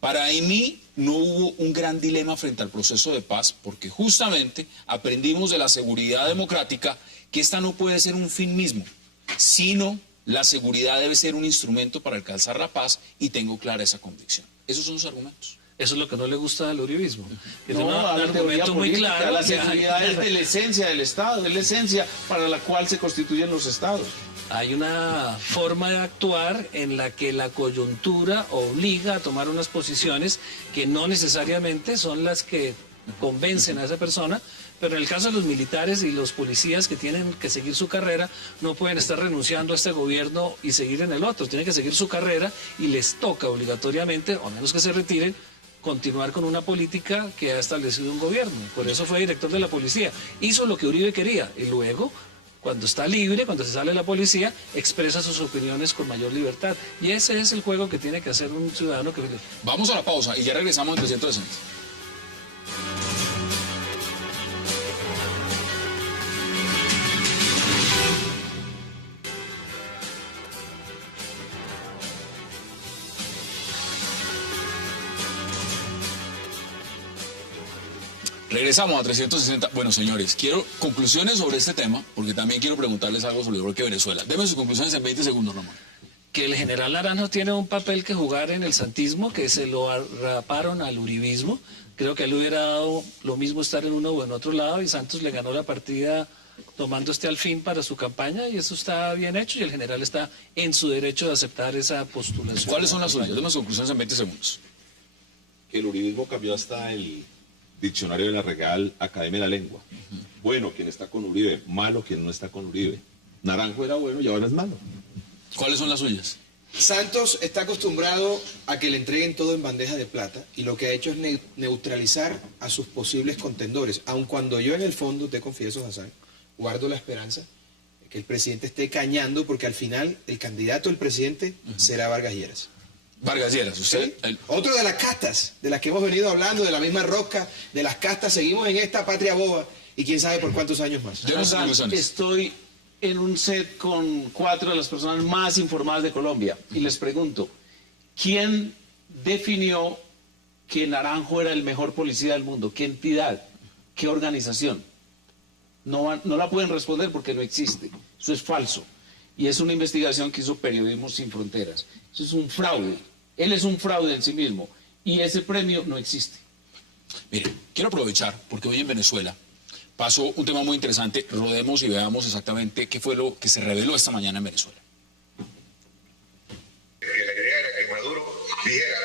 Para mí no hubo un gran dilema frente al proceso de paz porque justamente aprendimos de la seguridad democrática que esta no puede ser un fin mismo, sino la seguridad debe ser un instrumento para alcanzar la paz y tengo clara esa convicción. Esos son los argumentos. Eso es lo que no le gusta al uribismo. Que tiene No, un a la teoría argumento muy política, claro. la que seguridad es de la esencia del Estado, es la esencia para la cual se constituyen los Estados. hay una forma de actuar en la que la coyuntura obliga a tomar unas posiciones que no necesariamente son las que convencen a esa persona, pero en el caso de los militares y los policías que tienen que seguir su carrera, no pueden estar renunciando a este gobierno y seguir en el otro, tienen que seguir su carrera y les toca obligatoriamente, o a menos que se retiren, continuar con una política que ha establecido un gobierno. Por eso fue director de la policía. Hizo lo que Uribe quería y luego, cuando está libre, cuando se sale de la policía, expresa sus opiniones con mayor libertad. Y ese es el juego que tiene que hacer un ciudadano que... Vamos a la pausa y ya regresamos en 360. Regresamos a 360. Bueno, señores, quiero conclusiones sobre este tema, porque también quiero preguntarles algo sobre el bloque de Venezuela. Deme sus conclusiones en 20 segundos, Ramón. Que el general Naranjo tiene un papel que jugar en el santismo, que se lo arraparon al uribismo. Creo que a él hubiera dado lo mismo estar en uno o en otro lado, y Santos le ganó la partida tomando este alfil para su campaña, y eso está bien hecho, y el general está en su derecho de aceptar esa postulación. ¿Cuáles son las suyas? Deme sus conclusiones en 20 segundos. Que el uribismo cambió hasta el diccionario de la Real Academia de la Lengua. Bueno quien está con Uribe, malo quien no está con Uribe. Naranjo era bueno y ahora es malo. ¿Cuáles son las suyas? Santos está acostumbrado a que le entreguen todo en bandeja de plata y lo que ha hecho es neutralizar a sus posibles contendores, aun cuando yo en el fondo, te confieso, Hassan, guardo la esperanza de que el presidente esté cañando porque al final el candidato del presidente será Vargas Lleras. Vargas Lleras, usted... ¿Sí? Otro de las castas, de las que hemos venido hablando, de la misma rosca, de las castas, seguimos en esta patria boba y quién sabe por cuántos años más. Deme sus conclusiones. Estoy en un set con 4 de las personas más informadas de Colombia y les pregunto, ¿quién definió que Naranjo era el mejor policía del mundo? ¿Qué entidad? ¿Qué organización? No la pueden responder porque no existe. Eso es falso. Y es una investigación que hizo Periodismo Sin Fronteras. Eso es un fraude. Él es un fraude en sí mismo. Y ese premio no existe. Mire, quiero aprovechar, porque hoy en Venezuela pasó un tema muy interesante. Rodemos y veamos exactamente qué fue lo que se reveló esta mañana en Venezuela. Que la idea era que Maduro dijera,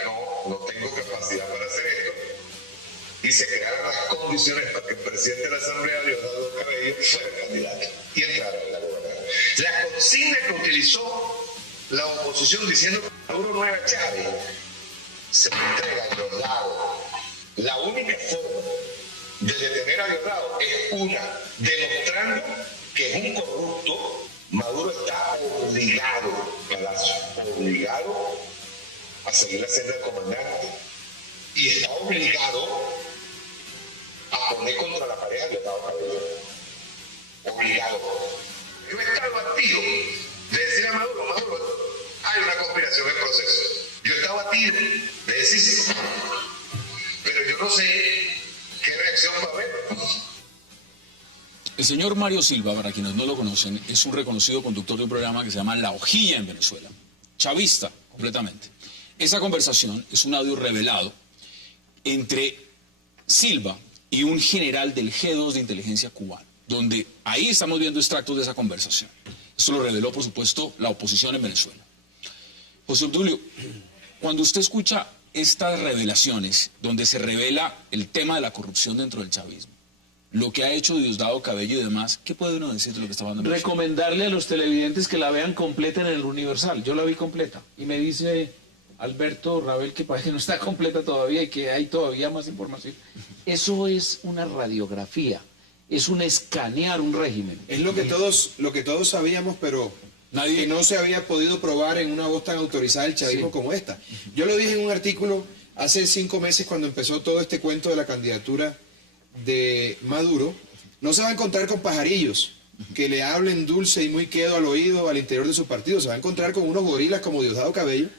no tengo capacidad para hacer esto. Y se crearon las condiciones para que el presidente de la Asamblea, Diosdado Cabello, fuera candidato y entrara en la gobernación. La consigna que utilizó la oposición diciendo que Maduro no era Chávez, se entrega a Diosdado. La única forma de detener a Diosdado es una, demostrando que es un corrupto. Maduro está obligado, Palacio, obligado a seguir la senda del comandante y está obligado a poner contra la pareja Diosdado Cabello. Obligado. Yo he estado activo de decir a Maduro, hay una conspiración en proceso. Yo estaba activo de decir, pero yo no sé qué reacción va a haber. El señor Mario Silva, para quienes no lo conocen, es un reconocido conductor de un programa que se llama La Hojilla en Venezuela. Chavista, completamente. Esa conversación es un audio revelado entre Silva y un general del G2 de inteligencia cubano, donde ahí estamos viendo extractos de esa conversación. Esto lo reveló, por supuesto, la oposición en Venezuela. José Obdulio, cuando usted escucha estas revelaciones, donde se revela el tema de la corrupción dentro del chavismo, lo que ha hecho Diosdado Cabello y demás, ¿qué puede uno decir de lo que está hablando? Recomendarle a los televidentes que la vean completa en el Universal. Yo la vi completa y me dice Alberto Rabel que parece que no está completa todavía y que hay todavía más información. Eso es una radiografía, es un escanear un régimen. Es lo que todos sabíamos, pero que no se había podido probar en una voz tan autorizada del chavismo como esta. Yo lo dije en un artículo hace 5 meses cuando empezó todo este cuento de la candidatura de Maduro. No se va a encontrar con pajarillos que le hablen dulce y muy quedo al oído al interior de su partido. Se va a encontrar con unos gorilas como Diosdado Cabello,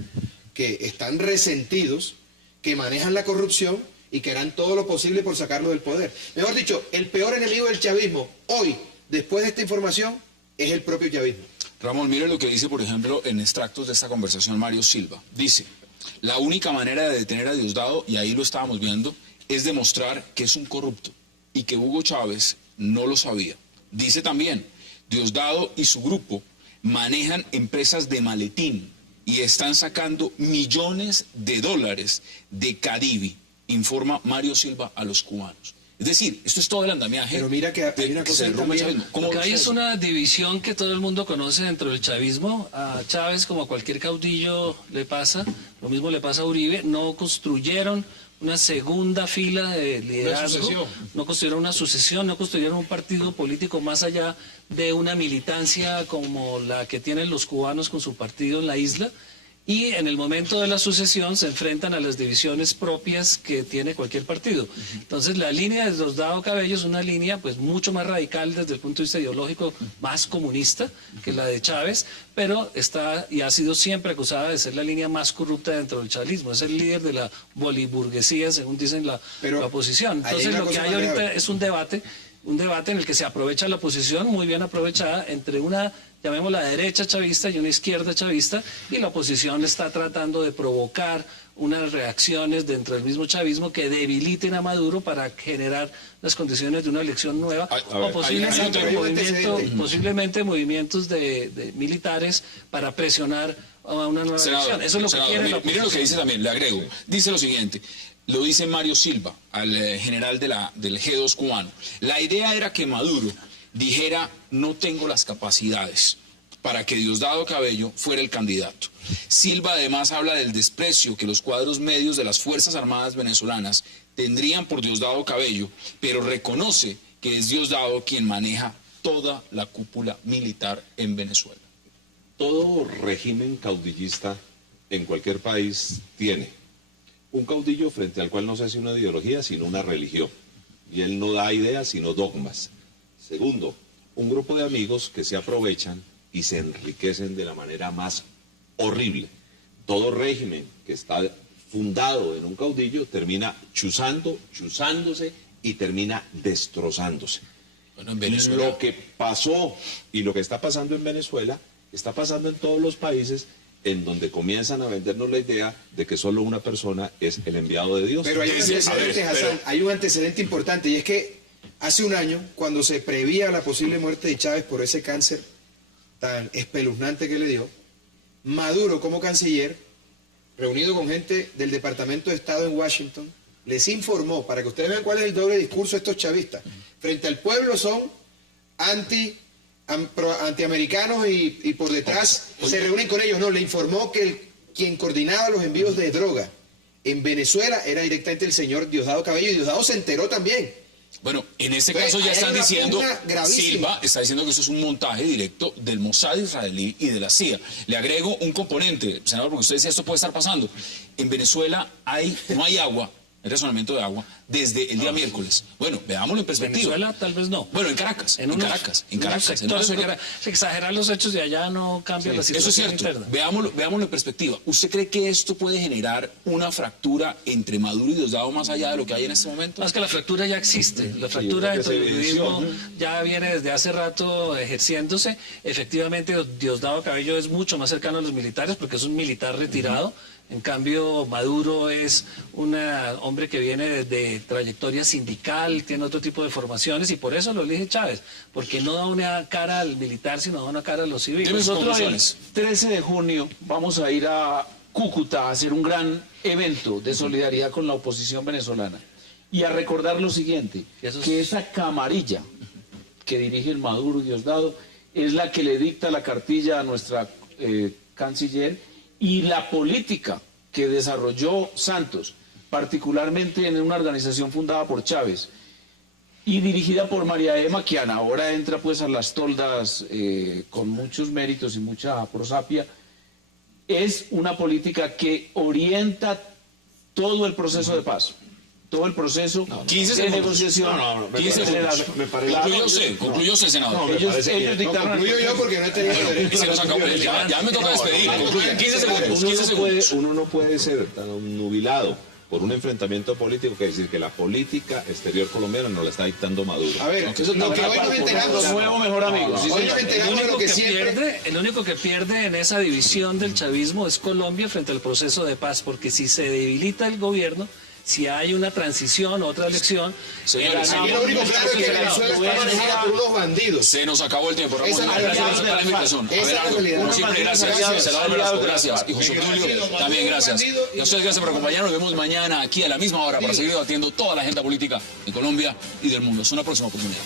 que están resentidos, que manejan la corrupción y que harán todo lo posible por sacarlo del poder. Mejor dicho, el peor enemigo del chavismo hoy, después de esta información, es el propio chavismo. Ramón, mire lo que dice, por ejemplo, en extractos de esta conversación Mario Silva. Dice, la única manera de detener a Diosdado, y ahí lo estábamos viendo, es demostrar que es un corrupto y que Hugo Chávez no lo sabía. Dice también, Diosdado y su grupo manejan empresas de maletín y están sacando millones de dólares de Cadivi, informa Mario Silva a los cubanos. Es decir, esto es todo el andamiaje. Pero mira que hay una cosa también. Acá hay es una división que todo el mundo conoce dentro del chavismo. A Chávez, como a cualquier caudillo, le pasa. Lo mismo le pasa a Uribe. No construyeron una segunda fila de liderazgo, no construyeron una sucesión, no construyeron un partido político más allá de una militancia como la que tienen los cubanos con su partido en la isla. Y en el momento de la sucesión se enfrentan a las divisiones propias que tiene cualquier partido. Entonces la línea de Diosdado Cabello es una línea pues mucho más radical desde el punto de vista ideológico, más comunista que la de Chávez, pero está y ha sido siempre acusada de ser la línea más corrupta dentro del chavismo. Es el líder de la boliburguesía, según dicen la oposición. Entonces lo que hay ahorita es un debate en el que se aprovecha la oposición, muy bien aprovechada, entre una, llamémosla derecha chavista y una izquierda chavista, y la oposición está tratando de provocar unas reacciones dentro del mismo chavismo que debiliten a Maduro para generar las condiciones de una elección nueva, o posiblemente movimientos de militares para presionar a una nueva elección. Eso es lo que quiere la oposición. Mire lo que dice también, le agrego, dice lo siguiente. Lo dice Mario Silva, al general del G2 cubano. La idea era que Maduro dijera, no tengo las capacidades para que Diosdado Cabello fuera el candidato. Silva además habla del desprecio que los cuadros medios de las Fuerzas Armadas venezolanas tendrían por Diosdado Cabello, pero reconoce que es Diosdado quien maneja toda la cúpula militar en Venezuela. Todo régimen caudillista en cualquier país tiene un caudillo frente al cual no se hace una ideología, sino una religión. Y él no da ideas, sino dogmas. Segundo, un grupo de amigos que se aprovechan y se enriquecen de la manera más horrible. Todo régimen que está fundado en un caudillo termina chuzándose y termina destrozándose. Bueno, en Venezuela... Lo que pasó y lo que está pasando en Venezuela está pasando en todos los países en donde comienzan a vendernos la idea de que solo una persona es el enviado de Dios. Pero hay un antecedente, Hassan, hay un antecedente importante, y es que hace un año, cuando se prevía la posible muerte de Chávez por ese cáncer tan espeluznante que le dio, Maduro, como canciller, reunido con gente del Departamento de Estado en Washington, les informó, para que ustedes vean cuál es el doble discurso de estos chavistas. Frente al pueblo son antiamericanos y por detrás se reúnen con ellos. No, le informó que quien coordinaba los envíos de droga en Venezuela era directamente el señor Diosdado Cabello, y Diosdado se enteró también. Bueno, en este Entonces, caso ya ahí hay están una diciendo, pugna gravísima. Silva está diciendo que eso es un montaje directo del Mossad israelí y de la CIA. Le agrego un componente, senador, porque usted decía esto puede estar pasando. En Venezuela no hay agua, hay razonamiento de agua, desde el día miércoles. Bueno, veámoslo en perspectiva. Venezuela tal vez no. Bueno, en Caracas, en Caracas. Exagerar los hechos de allá no cambia la situación Eso es cierto. interna. Veámoslo en perspectiva. ¿Usted cree que esto puede generar una fractura entre Maduro y Diosdado más allá de lo que hay en este momento? Más que la fractura ya existe. La fractura dentro del uribismo ya viene desde hace rato ejerciéndose. Efectivamente, Diosdado Cabello es mucho más cercano a los militares porque es un militar retirado. En cambio, Maduro es un hombre que viene de trayectoria sindical, tiene otro tipo de formaciones y por eso lo elige Chávez, porque no da una cara al militar, sino da una cara a los civiles. Nosotros el 13 de junio vamos a ir a Cúcuta a hacer un gran evento de solidaridad con la oposición venezolana y a recordar lo siguiente, que esa camarilla que dirige el Maduro Diosdado es la que le dicta la cartilla a nuestra canciller y la política que desarrolló Santos, particularmente en una organización fundada por Chávez y dirigida por María Emma, quien ahora entra pues a las toldas con muchos méritos y mucha prosapia, es una política que orienta todo el proceso de paz. Todo el proceso 15 de negociación. 15 segundos. Concluyó usted, senador. Ellos dictaron. Concluyo yo porque no he tenido derecho. Se nos acabó. Ya me toca despedir. Concluyan. 15 segundos. Uno no puede ser tan nubilado por un enfrentamiento político que decir que la política exterior colombiana no la está dictando Maduro. A ver, lo que hoy nos enteramos. Nuevo mejor amigo. Hoy nos enteramos de lo que siempre. El único que pierde en esa división del chavismo es Colombia frente al proceso de paz, porque si se debilita el gobierno, si hay una transición, otra elección... Señores, lo único claro es que Venezuela está manejada por unos bandidos. se nos acabó el tiempo, Ramón. Esa es la Gracias realidad. por la invitación. Esa es la Abelardo, realidad. como siempre, gracias. Senador Velasco, gracias. Y José Tulio, también gracias. Y a ustedes gracias por acompañarnos. Nos vemos mañana aquí a la misma hora para seguir debatiendo toda la agenda política de Colombia y del mundo. Es una próxima oportunidad.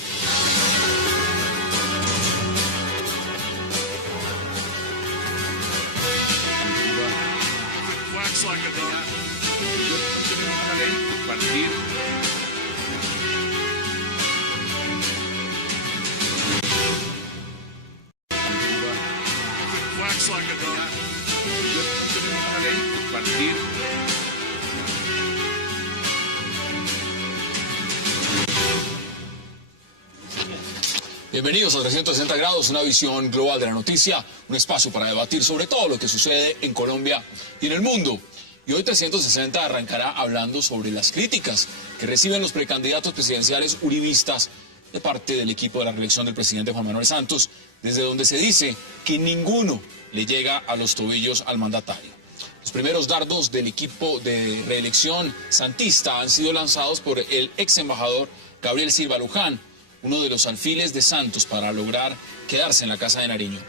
Bienvenidos a 360 grados, una visión global de la noticia, un espacio para debatir sobre todo lo que sucede en Colombia y en el mundo. Y hoy 360 arrancará hablando sobre las críticas que reciben los precandidatos presidenciales uribistas de parte del equipo de la reelección del presidente Juan Manuel Santos, desde donde se dice que ninguno le llega a los tobillos al mandatario. Los primeros dardos del equipo de reelección santista han sido lanzados por el ex embajador Gabriel Silva Luján, uno de los alfiles de Santos para lograr quedarse en la Casa de Nariño.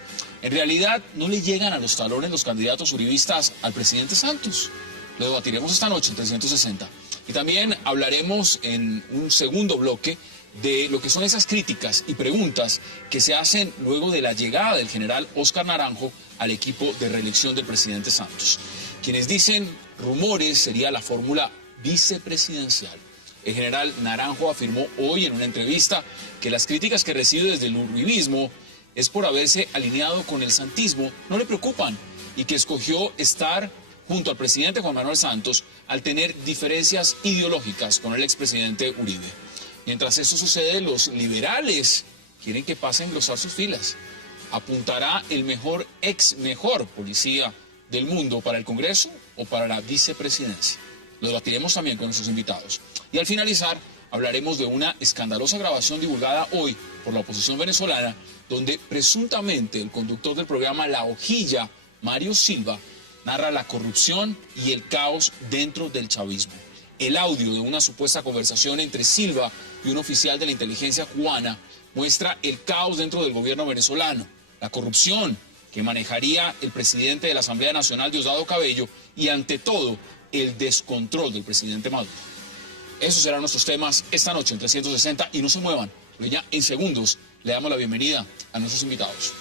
En realidad no le llegan a los talones los candidatos uribistas al presidente Santos. Lo debatiremos esta noche en 360. Y también hablaremos en un segundo bloque de lo que son esas críticas y preguntas que se hacen luego de la llegada del general Óscar Naranjo al equipo de reelección del presidente Santos. Quienes dicen rumores sería la fórmula vicepresidencial. El general Naranjo afirmó hoy en una entrevista que las críticas que recibe desde el uribismo es por haberse alineado con el santismo, no le preocupan, y que escogió estar junto al presidente Juan Manuel Santos al tener diferencias ideológicas con el expresidente Uribe. Mientras eso sucede, los liberales quieren que pase a engrosar sus filas. ¿Apuntará el mejor policía del mundo para el Congreso o para la vicepresidencia? Lo debatiremos también con nuestros invitados. Y al finalizar, hablaremos de una escandalosa grabación divulgada hoy por la oposición venezolana, donde presuntamente el conductor del programa La Hojilla, Mario Silva, narra la corrupción y el caos dentro del chavismo. El audio de una supuesta conversación entre Silva y un oficial de la inteligencia cubana muestra el caos dentro del gobierno venezolano, la corrupción que manejaría el presidente de la Asamblea Nacional, Diosdado Cabello, y ante todo, el descontrol del presidente Maduro. Esos serán nuestros temas esta noche en 360 y no se muevan, porque ya en segundos le damos la bienvenida a nuestros invitados.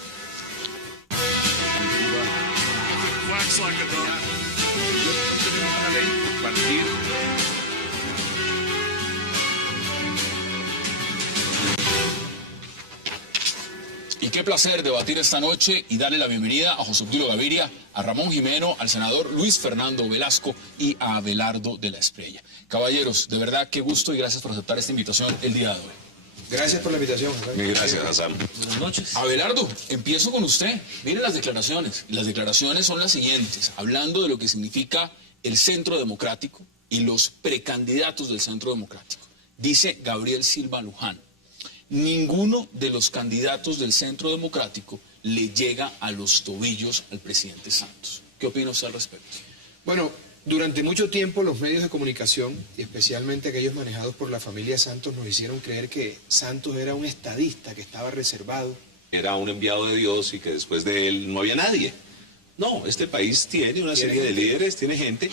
qué placer debatir esta noche y darle la bienvenida a José Obdulio Gaviria, a Ramón Jimeno, al senador Luis Fernando Velasco y a Abelardo de la Espriella. Caballeros, de verdad, qué gusto y gracias por aceptar esta invitación el día de hoy. Gracias por la invitación. Gracias, Hassan. Buenas noches. Abelardo, empiezo con usted. Miren las declaraciones. Y las declaraciones son las siguientes, hablando de lo que significa el Centro Democrático y los precandidatos del Centro Democrático. Dice Gabriel Silva Luján: ninguno de los candidatos del Centro Democrático le llega a los tobillos al presidente Santos. ¿Qué opina usted al respecto? Bueno, durante mucho tiempo los medios de comunicación, y especialmente aquellos manejados por la familia Santos, nos hicieron creer que Santos era un estadista que estaba reservado. Era un enviado de Dios y que después de él no había nadie. No, este país tiene una serie de líderes, tiene gente.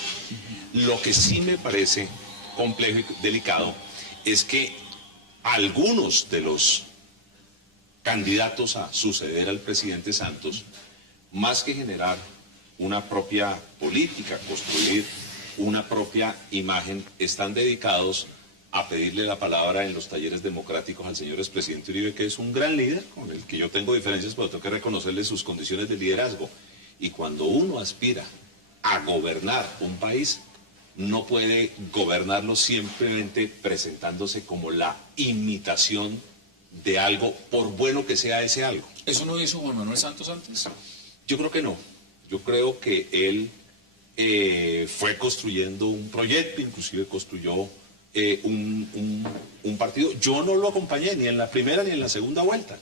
Lo que sí me parece complejo y delicado es que algunos de los candidatos a suceder al presidente Santos, más que generar una propia política, construir una propia imagen, están dedicados a pedirle la palabra en los talleres democráticos al señor expresidente Uribe, que es un gran líder, con el que yo tengo diferencias, pero tengo que reconocerle sus condiciones de liderazgo. Y cuando uno aspira a gobernar un país, no puede gobernarlo simplemente presentándose como la imitación de algo, por bueno que sea ese algo. ¿Eso no hizo Juan Manuel Santos antes? Yo creo que no. Yo creo que él fue construyendo un proyecto, inclusive construyó un partido. Yo no lo acompañé ni en la primera ni en la segunda vuelta.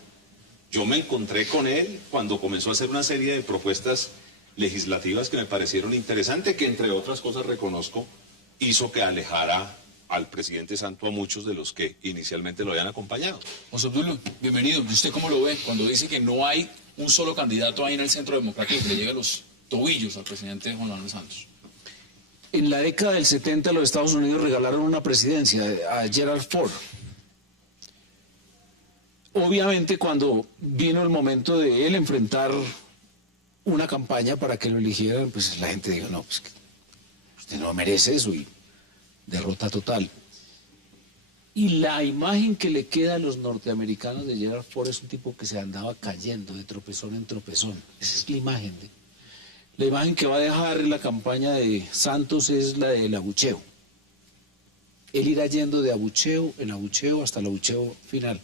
Yo me encontré con él cuando comenzó a hacer una serie de propuestas legislativas que me parecieron interesantes, que entre otras cosas reconozco, hizo que alejara al presidente Santos a muchos de los que inicialmente lo habían acompañado. José Obdulio, bienvenido. ¿Y usted cómo lo ve cuando dice que no hay un solo candidato ahí en el Centro Democrático que le llegue a los tobillos al presidente Juan Manuel Santos? En la década del 70 los Estados Unidos regalaron una presidencia a Gerald Ford. Obviamente cuando vino el momento de él enfrentar una campaña para que lo eligieran, pues la gente dijo, no, pues usted no merece eso, y derrota total. Y la imagen que le queda a los norteamericanos de Gerald Ford es un tipo que se andaba cayendo de tropezón en tropezón. Esa es la imagen. La imagen que va a dejar la campaña de Santos es la del abucheo. Él irá yendo de abucheo en abucheo hasta el abucheo final.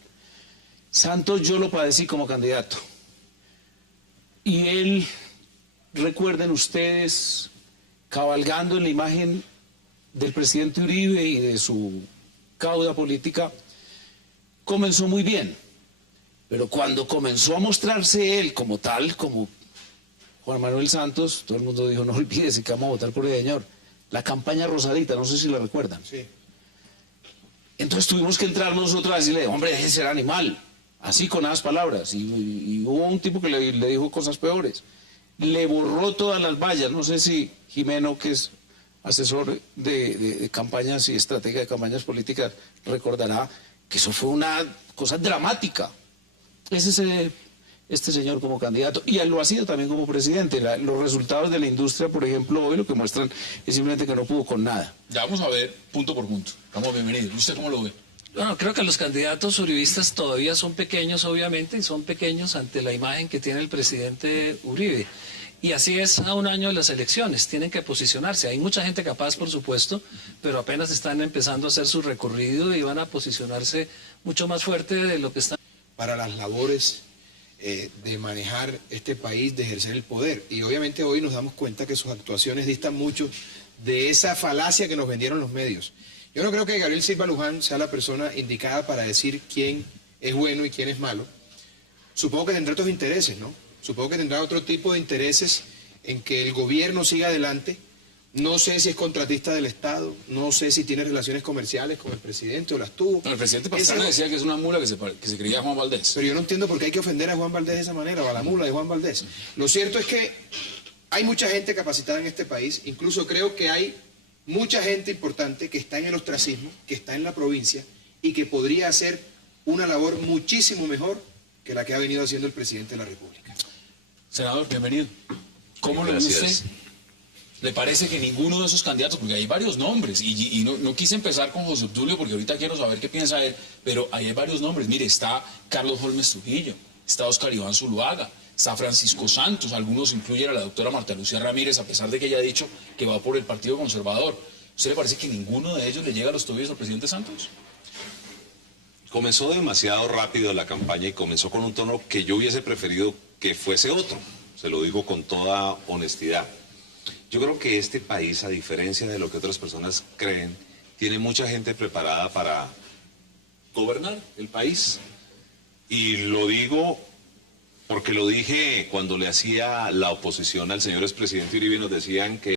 Santos yo lo padecí como candidato. Y él, recuerden ustedes, cabalgando en la imagen del presidente Uribe y de su cauda política, comenzó muy bien. Pero cuando comenzó a mostrarse él como tal, como Juan Manuel Santos, todo el mundo dijo, no olvídese que vamos a votar por el señor. La campaña rosadita, no sé si la recuerdan. Sí. Entonces tuvimos que entrar nosotros a decirle, hombre, deje de ser animal. Así con esas palabras. Y hubo un tipo que le dijo cosas peores. Le borró todas las vallas. No sé si Jimeno, que es asesor de campañas y estratega de campañas políticas, recordará que eso fue una cosa dramática. Ese es este señor como candidato, y él lo ha sido también como presidente. Los resultados de la industria, por ejemplo, hoy lo que muestran es simplemente que no pudo con nada. Ya vamos a ver punto por punto. Vamos, bienvenido. ¿Usted cómo lo ve? Bueno, creo que los candidatos uribistas todavía son pequeños, obviamente, y son pequeños ante la imagen que tiene el presidente Uribe. Y así es a un año de las elecciones, tienen que posicionarse. Hay mucha gente capaz, por supuesto, pero apenas están empezando a hacer su recorrido y van a posicionarse mucho más fuerte de lo que están. Para las labores de manejar este país, de ejercer el poder. Y obviamente hoy nos damos cuenta que sus actuaciones distan mucho de esa falacia que nos vendieron los medios. Yo no creo que Gabriel Silva Luján sea la persona indicada para decir quién es bueno y quién es malo. Supongo que tendrá otros intereses, ¿no? Supongo que tendrá otro tipo de intereses en que el gobierno siga adelante. No sé si es contratista del Estado, no sé si tiene relaciones comerciales con el presidente o las tuvo. No, el presidente Pastrana decía que es una mula que se creía Juan Valdés. Pero yo no entiendo por qué hay que ofender a Juan Valdés de esa manera, o a la mula de Juan Valdés. Lo cierto es que hay mucha gente capacitada en este país, incluso creo que hay mucha gente importante que está en el ostracismo, que está en la provincia y que podría hacer una labor muchísimo mejor que la que ha venido haciendo el presidente de la República. Senador, bienvenido. ¿Cómo lo ve usted? ¿Le parece que ninguno de esos candidatos, porque hay varios nombres, y no quise empezar con José Obdulio porque ahorita quiero saber qué piensa él, pero ahí hay varios nombres. Mire, está Carlos Holmes Trujillo, está Oscar Iván Zuluaga, está Francisco Santos, algunos incluyen a la doctora Marta Lucía Ramírez, a pesar de que ella ha dicho que va por el Partido Conservador. ¿Usted le parece que ninguno de ellos le llega a los tobillos al presidente Santos? Comenzó demasiado rápido la campaña y comenzó con un tono que yo hubiese preferido que fuese otro. Se lo digo con toda honestidad. Yo creo que este país, a diferencia de lo que otras personas creen, tiene mucha gente preparada para gobernar el país. Y lo digo porque lo dije cuando le hacía la oposición al señor expresidente Uribe y nos decían que